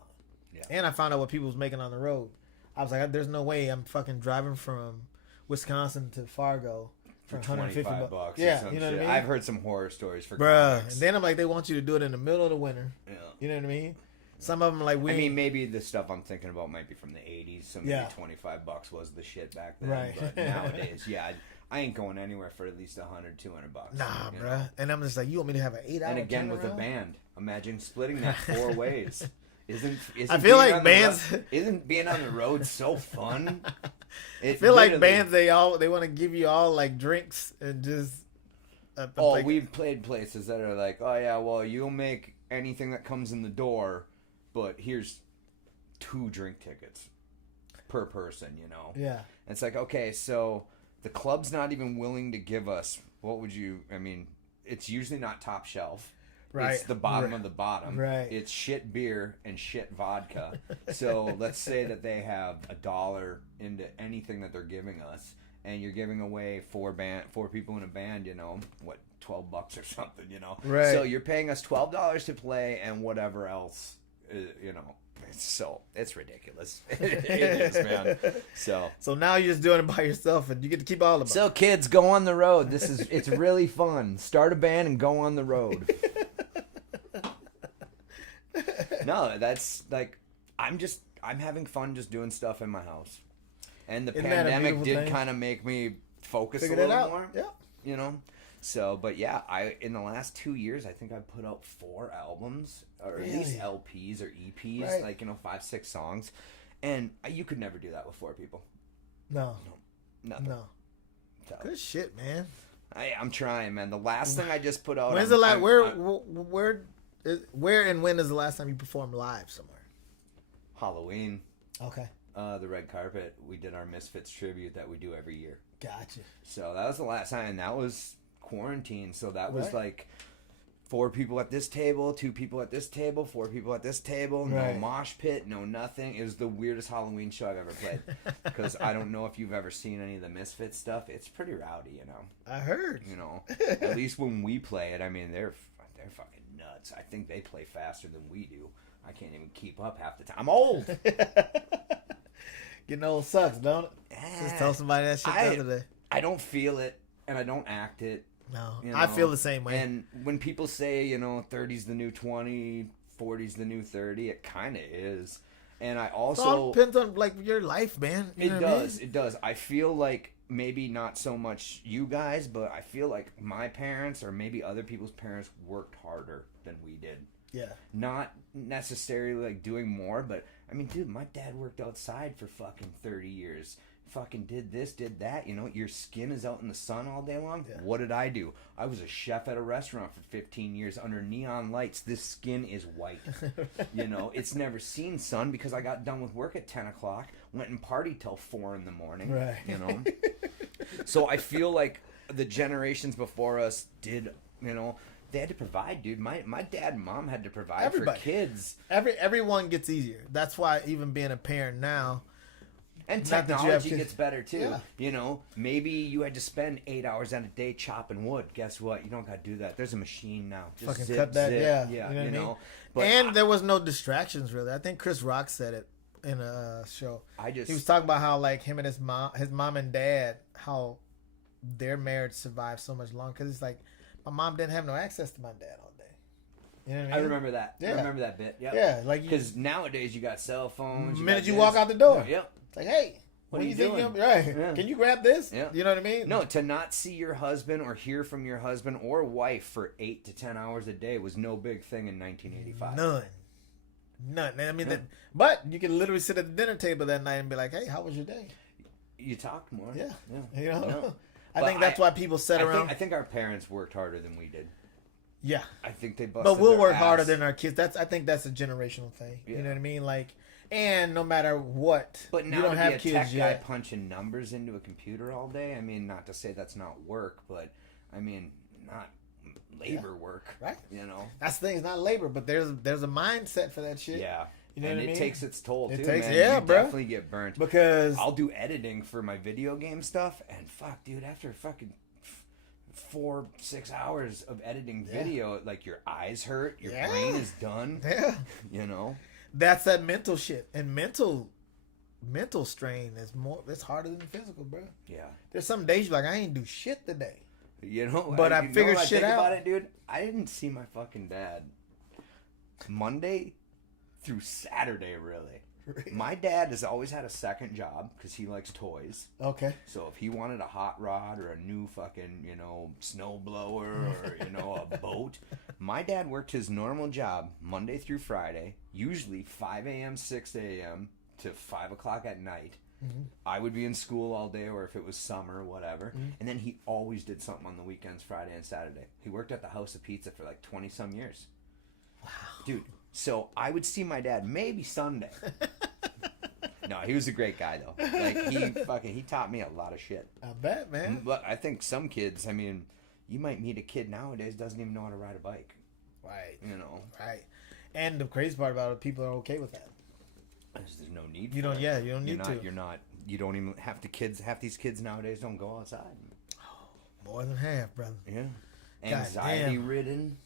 Yeah. And I found out what people was making on the road. I was like, there's no way I'm fucking driving from Wisconsin to Fargo for $150. Yeah, you know what I mean? I've heard some horror stories for Bruh. comics. And then I'm like, they want you to do it in the middle of the winter. Yeah. You know what I mean? Some of them like maybe the stuff I'm thinking about might be from the 80s, so maybe $25 was the shit back then. Right. But nowadays, I ain't going anywhere for at least $100, $200. Nah, bro. And I'm just like, you want me to have an 8-hour And again, with a band, imagine splitting that 4 ways. Isn't I feel like bands isn't being on the road so fun? I feel like bands they want to give you all like drinks and just. We've played places that are like, oh yeah, well you'll make anything that comes in the door, but here's 2 drink tickets per person, you know? Yeah. And it's like, okay, so the club's not even willing to give us, it's usually not top shelf. Right. It's the bottom of the bottom. Right. It's shit beer and shit vodka. So let's say that they have $1 into anything that they're giving us, and you're giving away 4 people in a band, you know, what, $12 or something, you know? Right. So you're paying us $12 to play and whatever else, you know. It's ridiculous. It is, man. So now you're just doing it by yourself, and you get to keep all of them. So kids, go on the road. It's really fun. Start a band and go on the road. No, that's like, I'm having fun just doing stuff in my house. And the pandemic did kind of make me focus a little more. Yeah. You know? So, but yeah, in the last 2 years, I think I put out 4 albums, or at least LPs or EPs, right. like, 5, 6 songs. And you could never do that with 4 people. No. Nothing. No. So. Good shit, man. I'm trying, man. The last thing I just put out. When's the last? Where and when is the last time you performed live somewhere? Halloween. Okay. the red carpet, we did our Misfits tribute that we do every year. Gotcha. So that was the last time, and that was quarantine. So that was Right. like 4 people at this table, 2 people at this table, 4 people at this table, Right. no mosh pit, no nothing. It was the weirdest Halloween show I've ever played. Because I don't know if you've ever seen any of the Misfits stuff. It's pretty rowdy, you know. I heard. You know, at least when we play it, I mean, they're fucking nuts. I think they play faster than we do. I can't even keep up half the time. I'm old. Getting old sucks, don't it? Just tell somebody that shit the other day. I don't feel it, and I don't act it. No, You I know, feel the same way. And when people say, you know, 30's the new 20, 40's the new 30, it kind of is. And I it all also... depends on like your life, man. You know It what I mean? does. It does. I feel like maybe not so much you guys, but I feel like my parents or maybe other people's parents worked harder than we did. Yeah. Not necessarily like doing more, but I mean, dude, my dad worked outside for fucking 30 years. Fucking did this, did that. You know, your skin is out in the sun all day long. Yeah. What did I do? I was a chef at a restaurant for 15 years under neon lights. This skin is white. You know, it's never seen sun because I got done with work at 10 o'clock, went and partied till 4 in the morning. Right. You know? So I feel like the generations before us did, you know, they had to provide, dude. My dad and mom had to provide Everybody. for kids. Everyone gets easier. That's why even being a parent now. And Not that you have technology kids. gets better too. Yeah. You know, maybe you had to spend 8 hours in a day chopping wood. Guess what? You don't got to do that. There's a machine now. Just Fucking zip, cut that, zip. yeah. Yeah, You know what I mean? But And there was no distractions really. I think Chris Rock said it in a show. He was talking about how like him and his mom and dad, how their marriage survived so much longer. Because it's like my mom didn't have no access to my dad all day. You know what I mean? I remember that. Yeah. I remember that bit. Yep. Yeah, like Because nowadays you got cell phones. the you minute got you this. walk out the door, Yep. it's like, hey, What when are you think doing? Right? Yeah. Can you grab this? Yeah. You know what I mean? No, to not see your husband or hear from your husband or wife for 8 to 10 hours a day was no big thing in 1985. None. I mean, Yeah. but you can literally sit at the dinner table that night and be like, hey, how was your day? You talked more. Yeah. Yeah. You know? No. I But think that's why people sit around. I think our parents worked harder than we did. Yeah. I think they busted But we'll their work ass. harder than our kids. I think that's a generational thing. You Yeah. know what I mean? Like, and no matter what, But now you don't to have be a kids tech guy yet. punching numbers into a computer all day, I mean, not to say that's not work, but I mean, not labor work, Right. You know? That's the thing. It's not labor, but there's a mindset for that shit. Yeah. You know and what I mean? it takes its toll, It too, takes- man. yeah, you bro. definitely get burnt. Because I'll do editing for my video game stuff, and fuck, dude, after fucking 4-6 hours of editing Yeah. video, like your eyes hurt, your Yeah. brain is done, yeah, you know? that's that mental shit, and mental strain is more. It's harder than physical, bro. Yeah. There's some days you're like, I ain't do shit today. You know, But I you know figured what shit think out. about it, dude. I didn't see my fucking dad Monday through Saturday, really. My dad has always had a second job because he likes toys. Okay. So if he wanted a hot rod or a new fucking, you know, snow blower or, you know, a boat, my dad worked his normal job Monday through Friday, usually 5 a.m., 6 a.m. to 5 o'clock at night. Mm-hmm. I would be in school all day, or if it was summer, whatever. Mm-hmm. And then he always did something on the weekends, Friday and Saturday. He worked at the House of Pizza for like 20-some years. Wow. Dude, so I would see my dad maybe Sunday. No, he was a great guy, though. Like, he taught me a lot of shit. I bet, man. But I think some kids, I mean, you might meet a kid nowadays doesn't even know how to ride a bike. Right. You know, Right. And the crazy part about it, people are okay with that. there's no need. You for don't. it. Yeah, you don't You're need not. to. You're not. You don't even have the kids. Half these kids nowadays don't go outside. More than half, brother. Yeah. God Anxiety damn. ridden.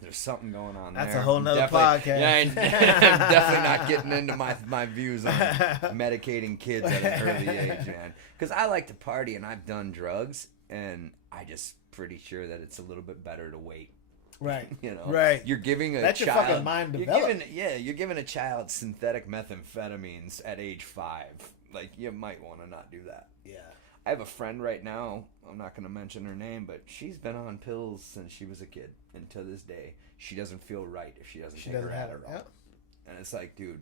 There's something going on That's there. a whole I'm nother definitely- podcast. Yeah, I'm definitely not getting into my views on medicating kids at an early age, man. Because I like to party and I've done drugs, and I just pretty sure that it's a little bit better to wait. Right. You know, Right. You're giving a Let your child. fucking mind you're develop. you're giving a child synthetic methamphetamines at age 5. Like, you might want to not do that. Yeah. I have a friend right now. I'm not going to mention her name, but she's been on pills since she was a kid, and to this day, she doesn't feel right if she doesn't She take doesn't her have Adderall. it. Yep. And it's like, dude,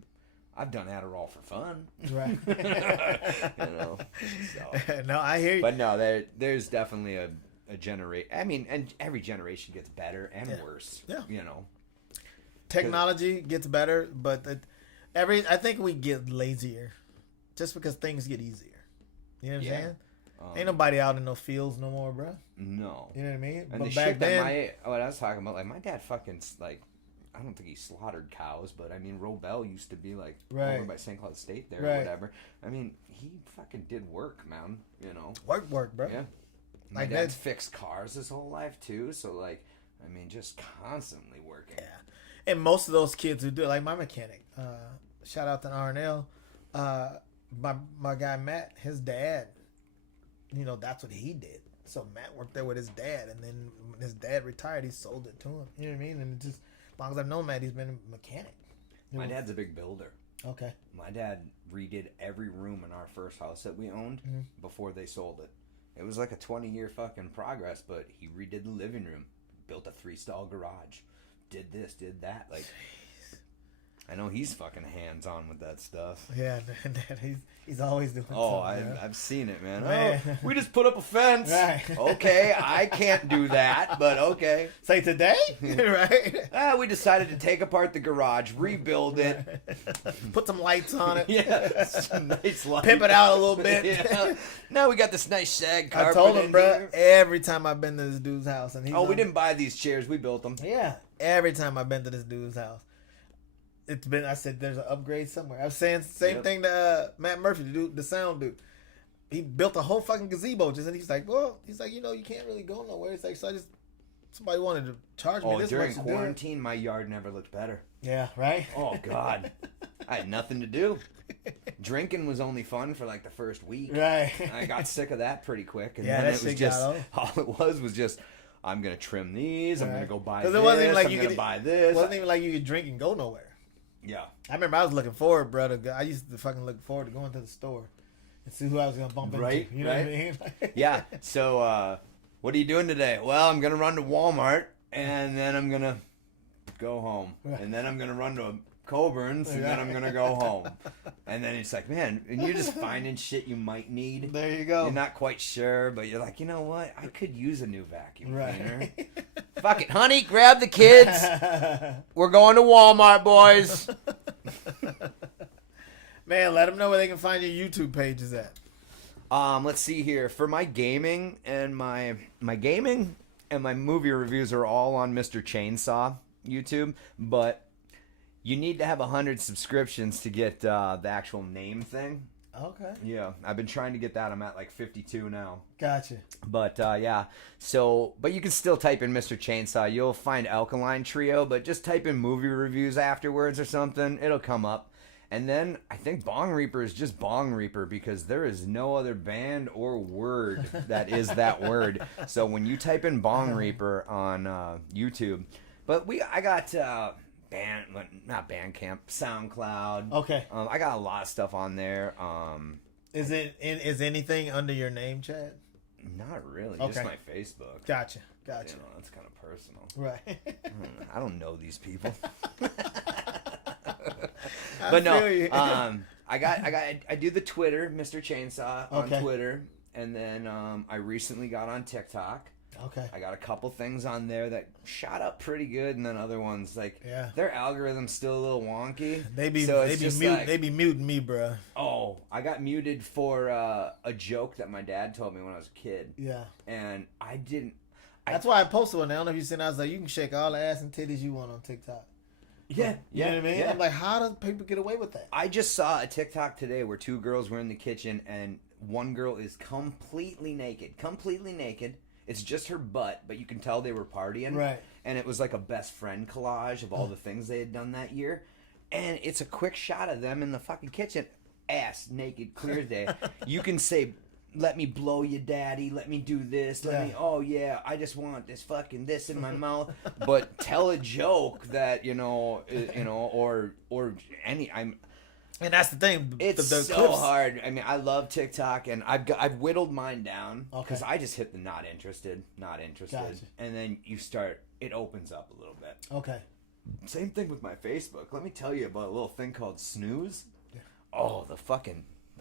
I've done Adderall for fun. Right. You know. So. No, I hear you. But no, there's definitely a generation. I mean, and every generation gets better and Yeah. worse. Yeah. You know. Technology gets better, but I think we get lazier. just because things get easier. You know what I'm Yeah. saying? Ain't nobody out in no fields no more, bro. No. You know what I mean? And But the back shit then, that what I was talking about, like my dad fucking like, I don't think he slaughtered cows, but I mean Robel used to be like Right. over by St. Cloud State there Right. or whatever. I mean he fucking did work, man. You know. work, bro. Yeah. My Like dad's that- fixed cars his whole life too, so like, I mean, just constantly working. Yeah. And most of those kids who do it, like my mechanic, shout out to RNL, my guy Matt, his dad, you know, that's what he did. So Matt worked there with his dad, and then when his dad retired, he sold it to him. You know what I mean? And it just, as long as I've known Matt, he's been a mechanic. You My know? dad's a big builder. Okay. My dad redid every room in our first house that we owned before they sold it. It was like a 20-year fucking progress, but he redid the living room, built a 3-stall garage, did this, did that. Like, I know he's fucking hands-on with that stuff. Yeah, he's always doing Oh, something. Yeah. I've seen it, man. Man. Oh, we just put up a fence. Right. Okay, I can't do that, but okay. Say today? Right? We decided to take apart the garage, rebuild it. Put some lights on it. Yeah, some nice light. Pimp it out a little bit. Yeah. Now we got this nice shag carpet. I told him, in bro, here. every time I've been to this dude's house, and he's We didn't buy these chairs. We built them. Yeah, every time I've been to this dude's house, it's been. I said, "There's an upgrade somewhere." I was saying the same Yep. thing to Matt Murphy, the sound dude. He built a whole fucking gazebo, just and he's like, "Well, he's like, you know, you can't really go nowhere." It's like, so I just somebody wanted to charge me this During much to do it. quarantine, my yard never looked better. Yeah, right. Oh, God. I had nothing to do. Drinking was only fun for like the first week. Right. I got sick of that pretty quick. And Yeah, then that it was shit just, got old. all it was just, I'm going to trim these. I'm going to go buy this. Because it wasn't even like I'm you going could to buy this. It wasn't even like you could drink and go nowhere. Yeah. I remember I was looking forward, brother. I used to fucking look forward to going to the store and see who I was gonna bump into. Right, You know what I mean? Yeah. So, what are you doing today? Well, I'm going to run to Walmart, and then I'm going to go home. And then I'm going to run to Coburn's, and then I'm going to go home. And then it's like, man, and you're just finding shit you might need. There you go. You're not quite sure, but you're like, you know what? I could use a new vacuum cleaner. Right. Fuck it. Honey, grab the kids. We're going to Walmart, boys. Man, let them know where they can find your YouTube pages at. Let's see here. For my gaming and my gaming and my movie reviews are all on Mr. Chainsaw YouTube, but you need to have 100 subscriptions to get the actual name thing. Okay. Yeah, I've been trying to get that. I'm at like 52 now. Gotcha. But yeah, so but you can still type in Mr. Chainsaw. You'll find Alkaline Trio, but just type in movie reviews afterwards or something. It'll come up. And then I think Bong Reaper is just Bong Reaper because there is no other band or word that is that word. So when you type in Bong Reaper on YouTube, but I got not Bandcamp, SoundCloud. Okay. I got a lot of stuff on there. Is anything under your name, Chad? Not really, Okay. just my Facebook. Gotcha. You know, that's kind of personal. Right. I don't know these people. I But no, feel you. I do the Twitter, Mr. Chainsaw on Okay. Twitter, and then I recently got on TikTok. Okay. I got a couple things on there that shot up pretty good, and then other ones like their algorithm's still a little wonky. They be muting me, bro. Oh, I got muted for a joke that my dad told me when I was a kid. Yeah. And I didn't. That's why I posted one. I don't know if you seen. I was like, you can shake all the ass and titties you want on TikTok. Yeah, You know what I mean? Yeah. I'm like, how do people get away with that? I just saw a TikTok today where two girls were in the kitchen and one girl is completely naked. Completely naked. It's just her butt, but you can tell they were partying. Right. And it was like a best friend collage of all the things they had done that year. And it's a quick shot of them in the fucking kitchen. Ass naked, clear day. You can say, let me blow you, daddy. Let me do this. Oh yeah, I just want this fucking this in my mouth. But tell a joke that, or any, And that's the thing. it's the so clips, hard. I mean, I love TikTok, and I've whittled mine down because Okay. I just hit the not interested, Gotcha. and then it opens up a little bit. Okay. Same thing with my Facebook. Let me tell you about a little thing called Snooze. Oh, the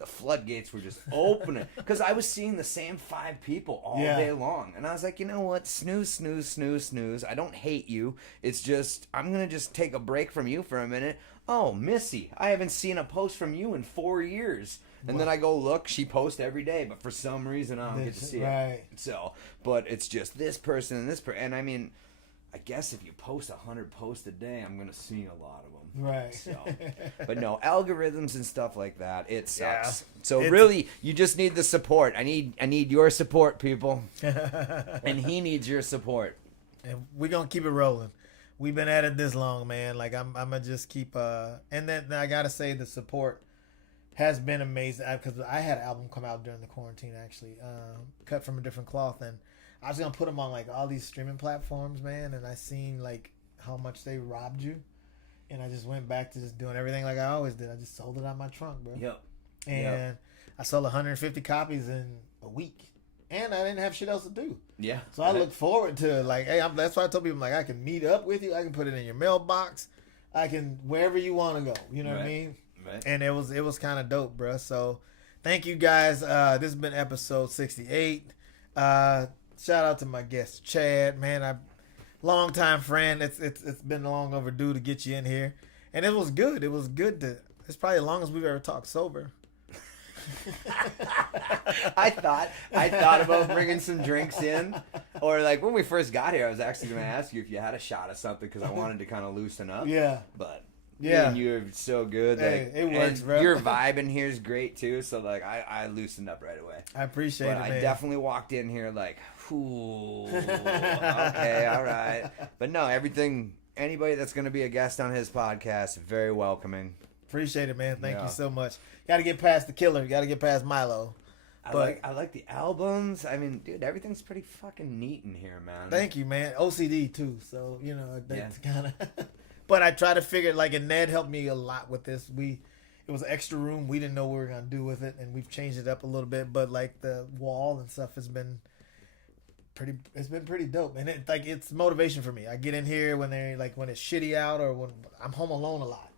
floodgates were just opening because I was seeing the same 5 people all day long, and I was like, you know what, snooze, snooze, snooze, snooze. I don't hate you. It's just I'm gonna just take a break from you for a minute. oh, Missy, I haven't seen a post from you in 4 years. And then I go look, she posts every day, but for some reason I don't get to see it. So, but it's just this person and this person. And I mean, I guess if you post 100 posts a day, I'm going to see a lot of them. Right. So, but no, algorithms and stuff like that, it sucks. Yeah. So really, you just need the support. I need your support, people. And he needs your support. And we're going to keep it rolling. We've been at it this long, man. Like, I'm going to just keep, and then I got to say the support has been amazing, because I had an album come out during the quarantine, actually, cut from a different cloth, and I was gonna put them on like all these streaming platforms, man, and I seen like how much they robbed you, and I just went back to just doing everything like I always did. I just sold it out my trunk, bro. Yep. And I sold 150 copies in a week, and I didn't have shit else to do. Yeah. So I look forward to like, hey, that's why I told people, like, I can meet up with you, I can put it in your mailbox, I can wherever you want to go. You know what I mean? Right. And it was kind of dope, bro. So thank you guys. This has been episode 68. Shout out to my guest Chad, man. Long time friend. It's been long overdue to get you in here, and it was good. It was good to. It's probably the longest we've ever talked sober. I thought about bringing some drinks in, or like when we first got here, I was actually going to ask you if you had a shot of something because I wanted to kind of loosen up. Yeah, but. Yeah, and you're so good. Hey, it works, bro. Your vibe in here is great too. So like, I loosened up right away. I appreciate it, man. I definitely walked in here like, ooh, okay, all right. But no, anybody that's going to be a guest on his podcast, very welcoming. Appreciate it, man. Thank you so much. Got to get past the killer. Got to get past Milo. I like the albums. I mean, dude, everything's pretty fucking neat in here, man. Thank you, man. OCD too. So that's kind of. But I try to figure, like, and Ned helped me a lot with this. It was an extra room. We didn't know what we were going to do with it, and we've changed it up a little bit. But, like, the wall and stuff it's been pretty dope. And it's motivation for me. I get in here when it's shitty out or when I'm home alone a lot.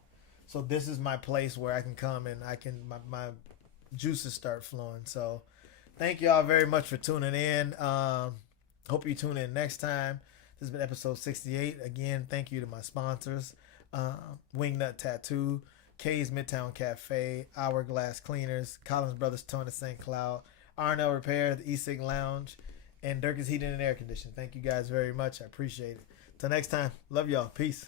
So this is my place where I can come and my juices start flowing. So thank y'all very much for tuning in. Hope you tune in next time. This has been episode 68. Again, thank you to my sponsors, Wingnut Tattoo, K's Midtown Cafe, Hourglass Cleaners, Collins Brothers Towing to St. Cloud, R&L Repair, the E-Sig Lounge, and Dirk's Heating and Air Conditioning. Thank you guys very much. I appreciate it. Till next time, love y'all. Peace.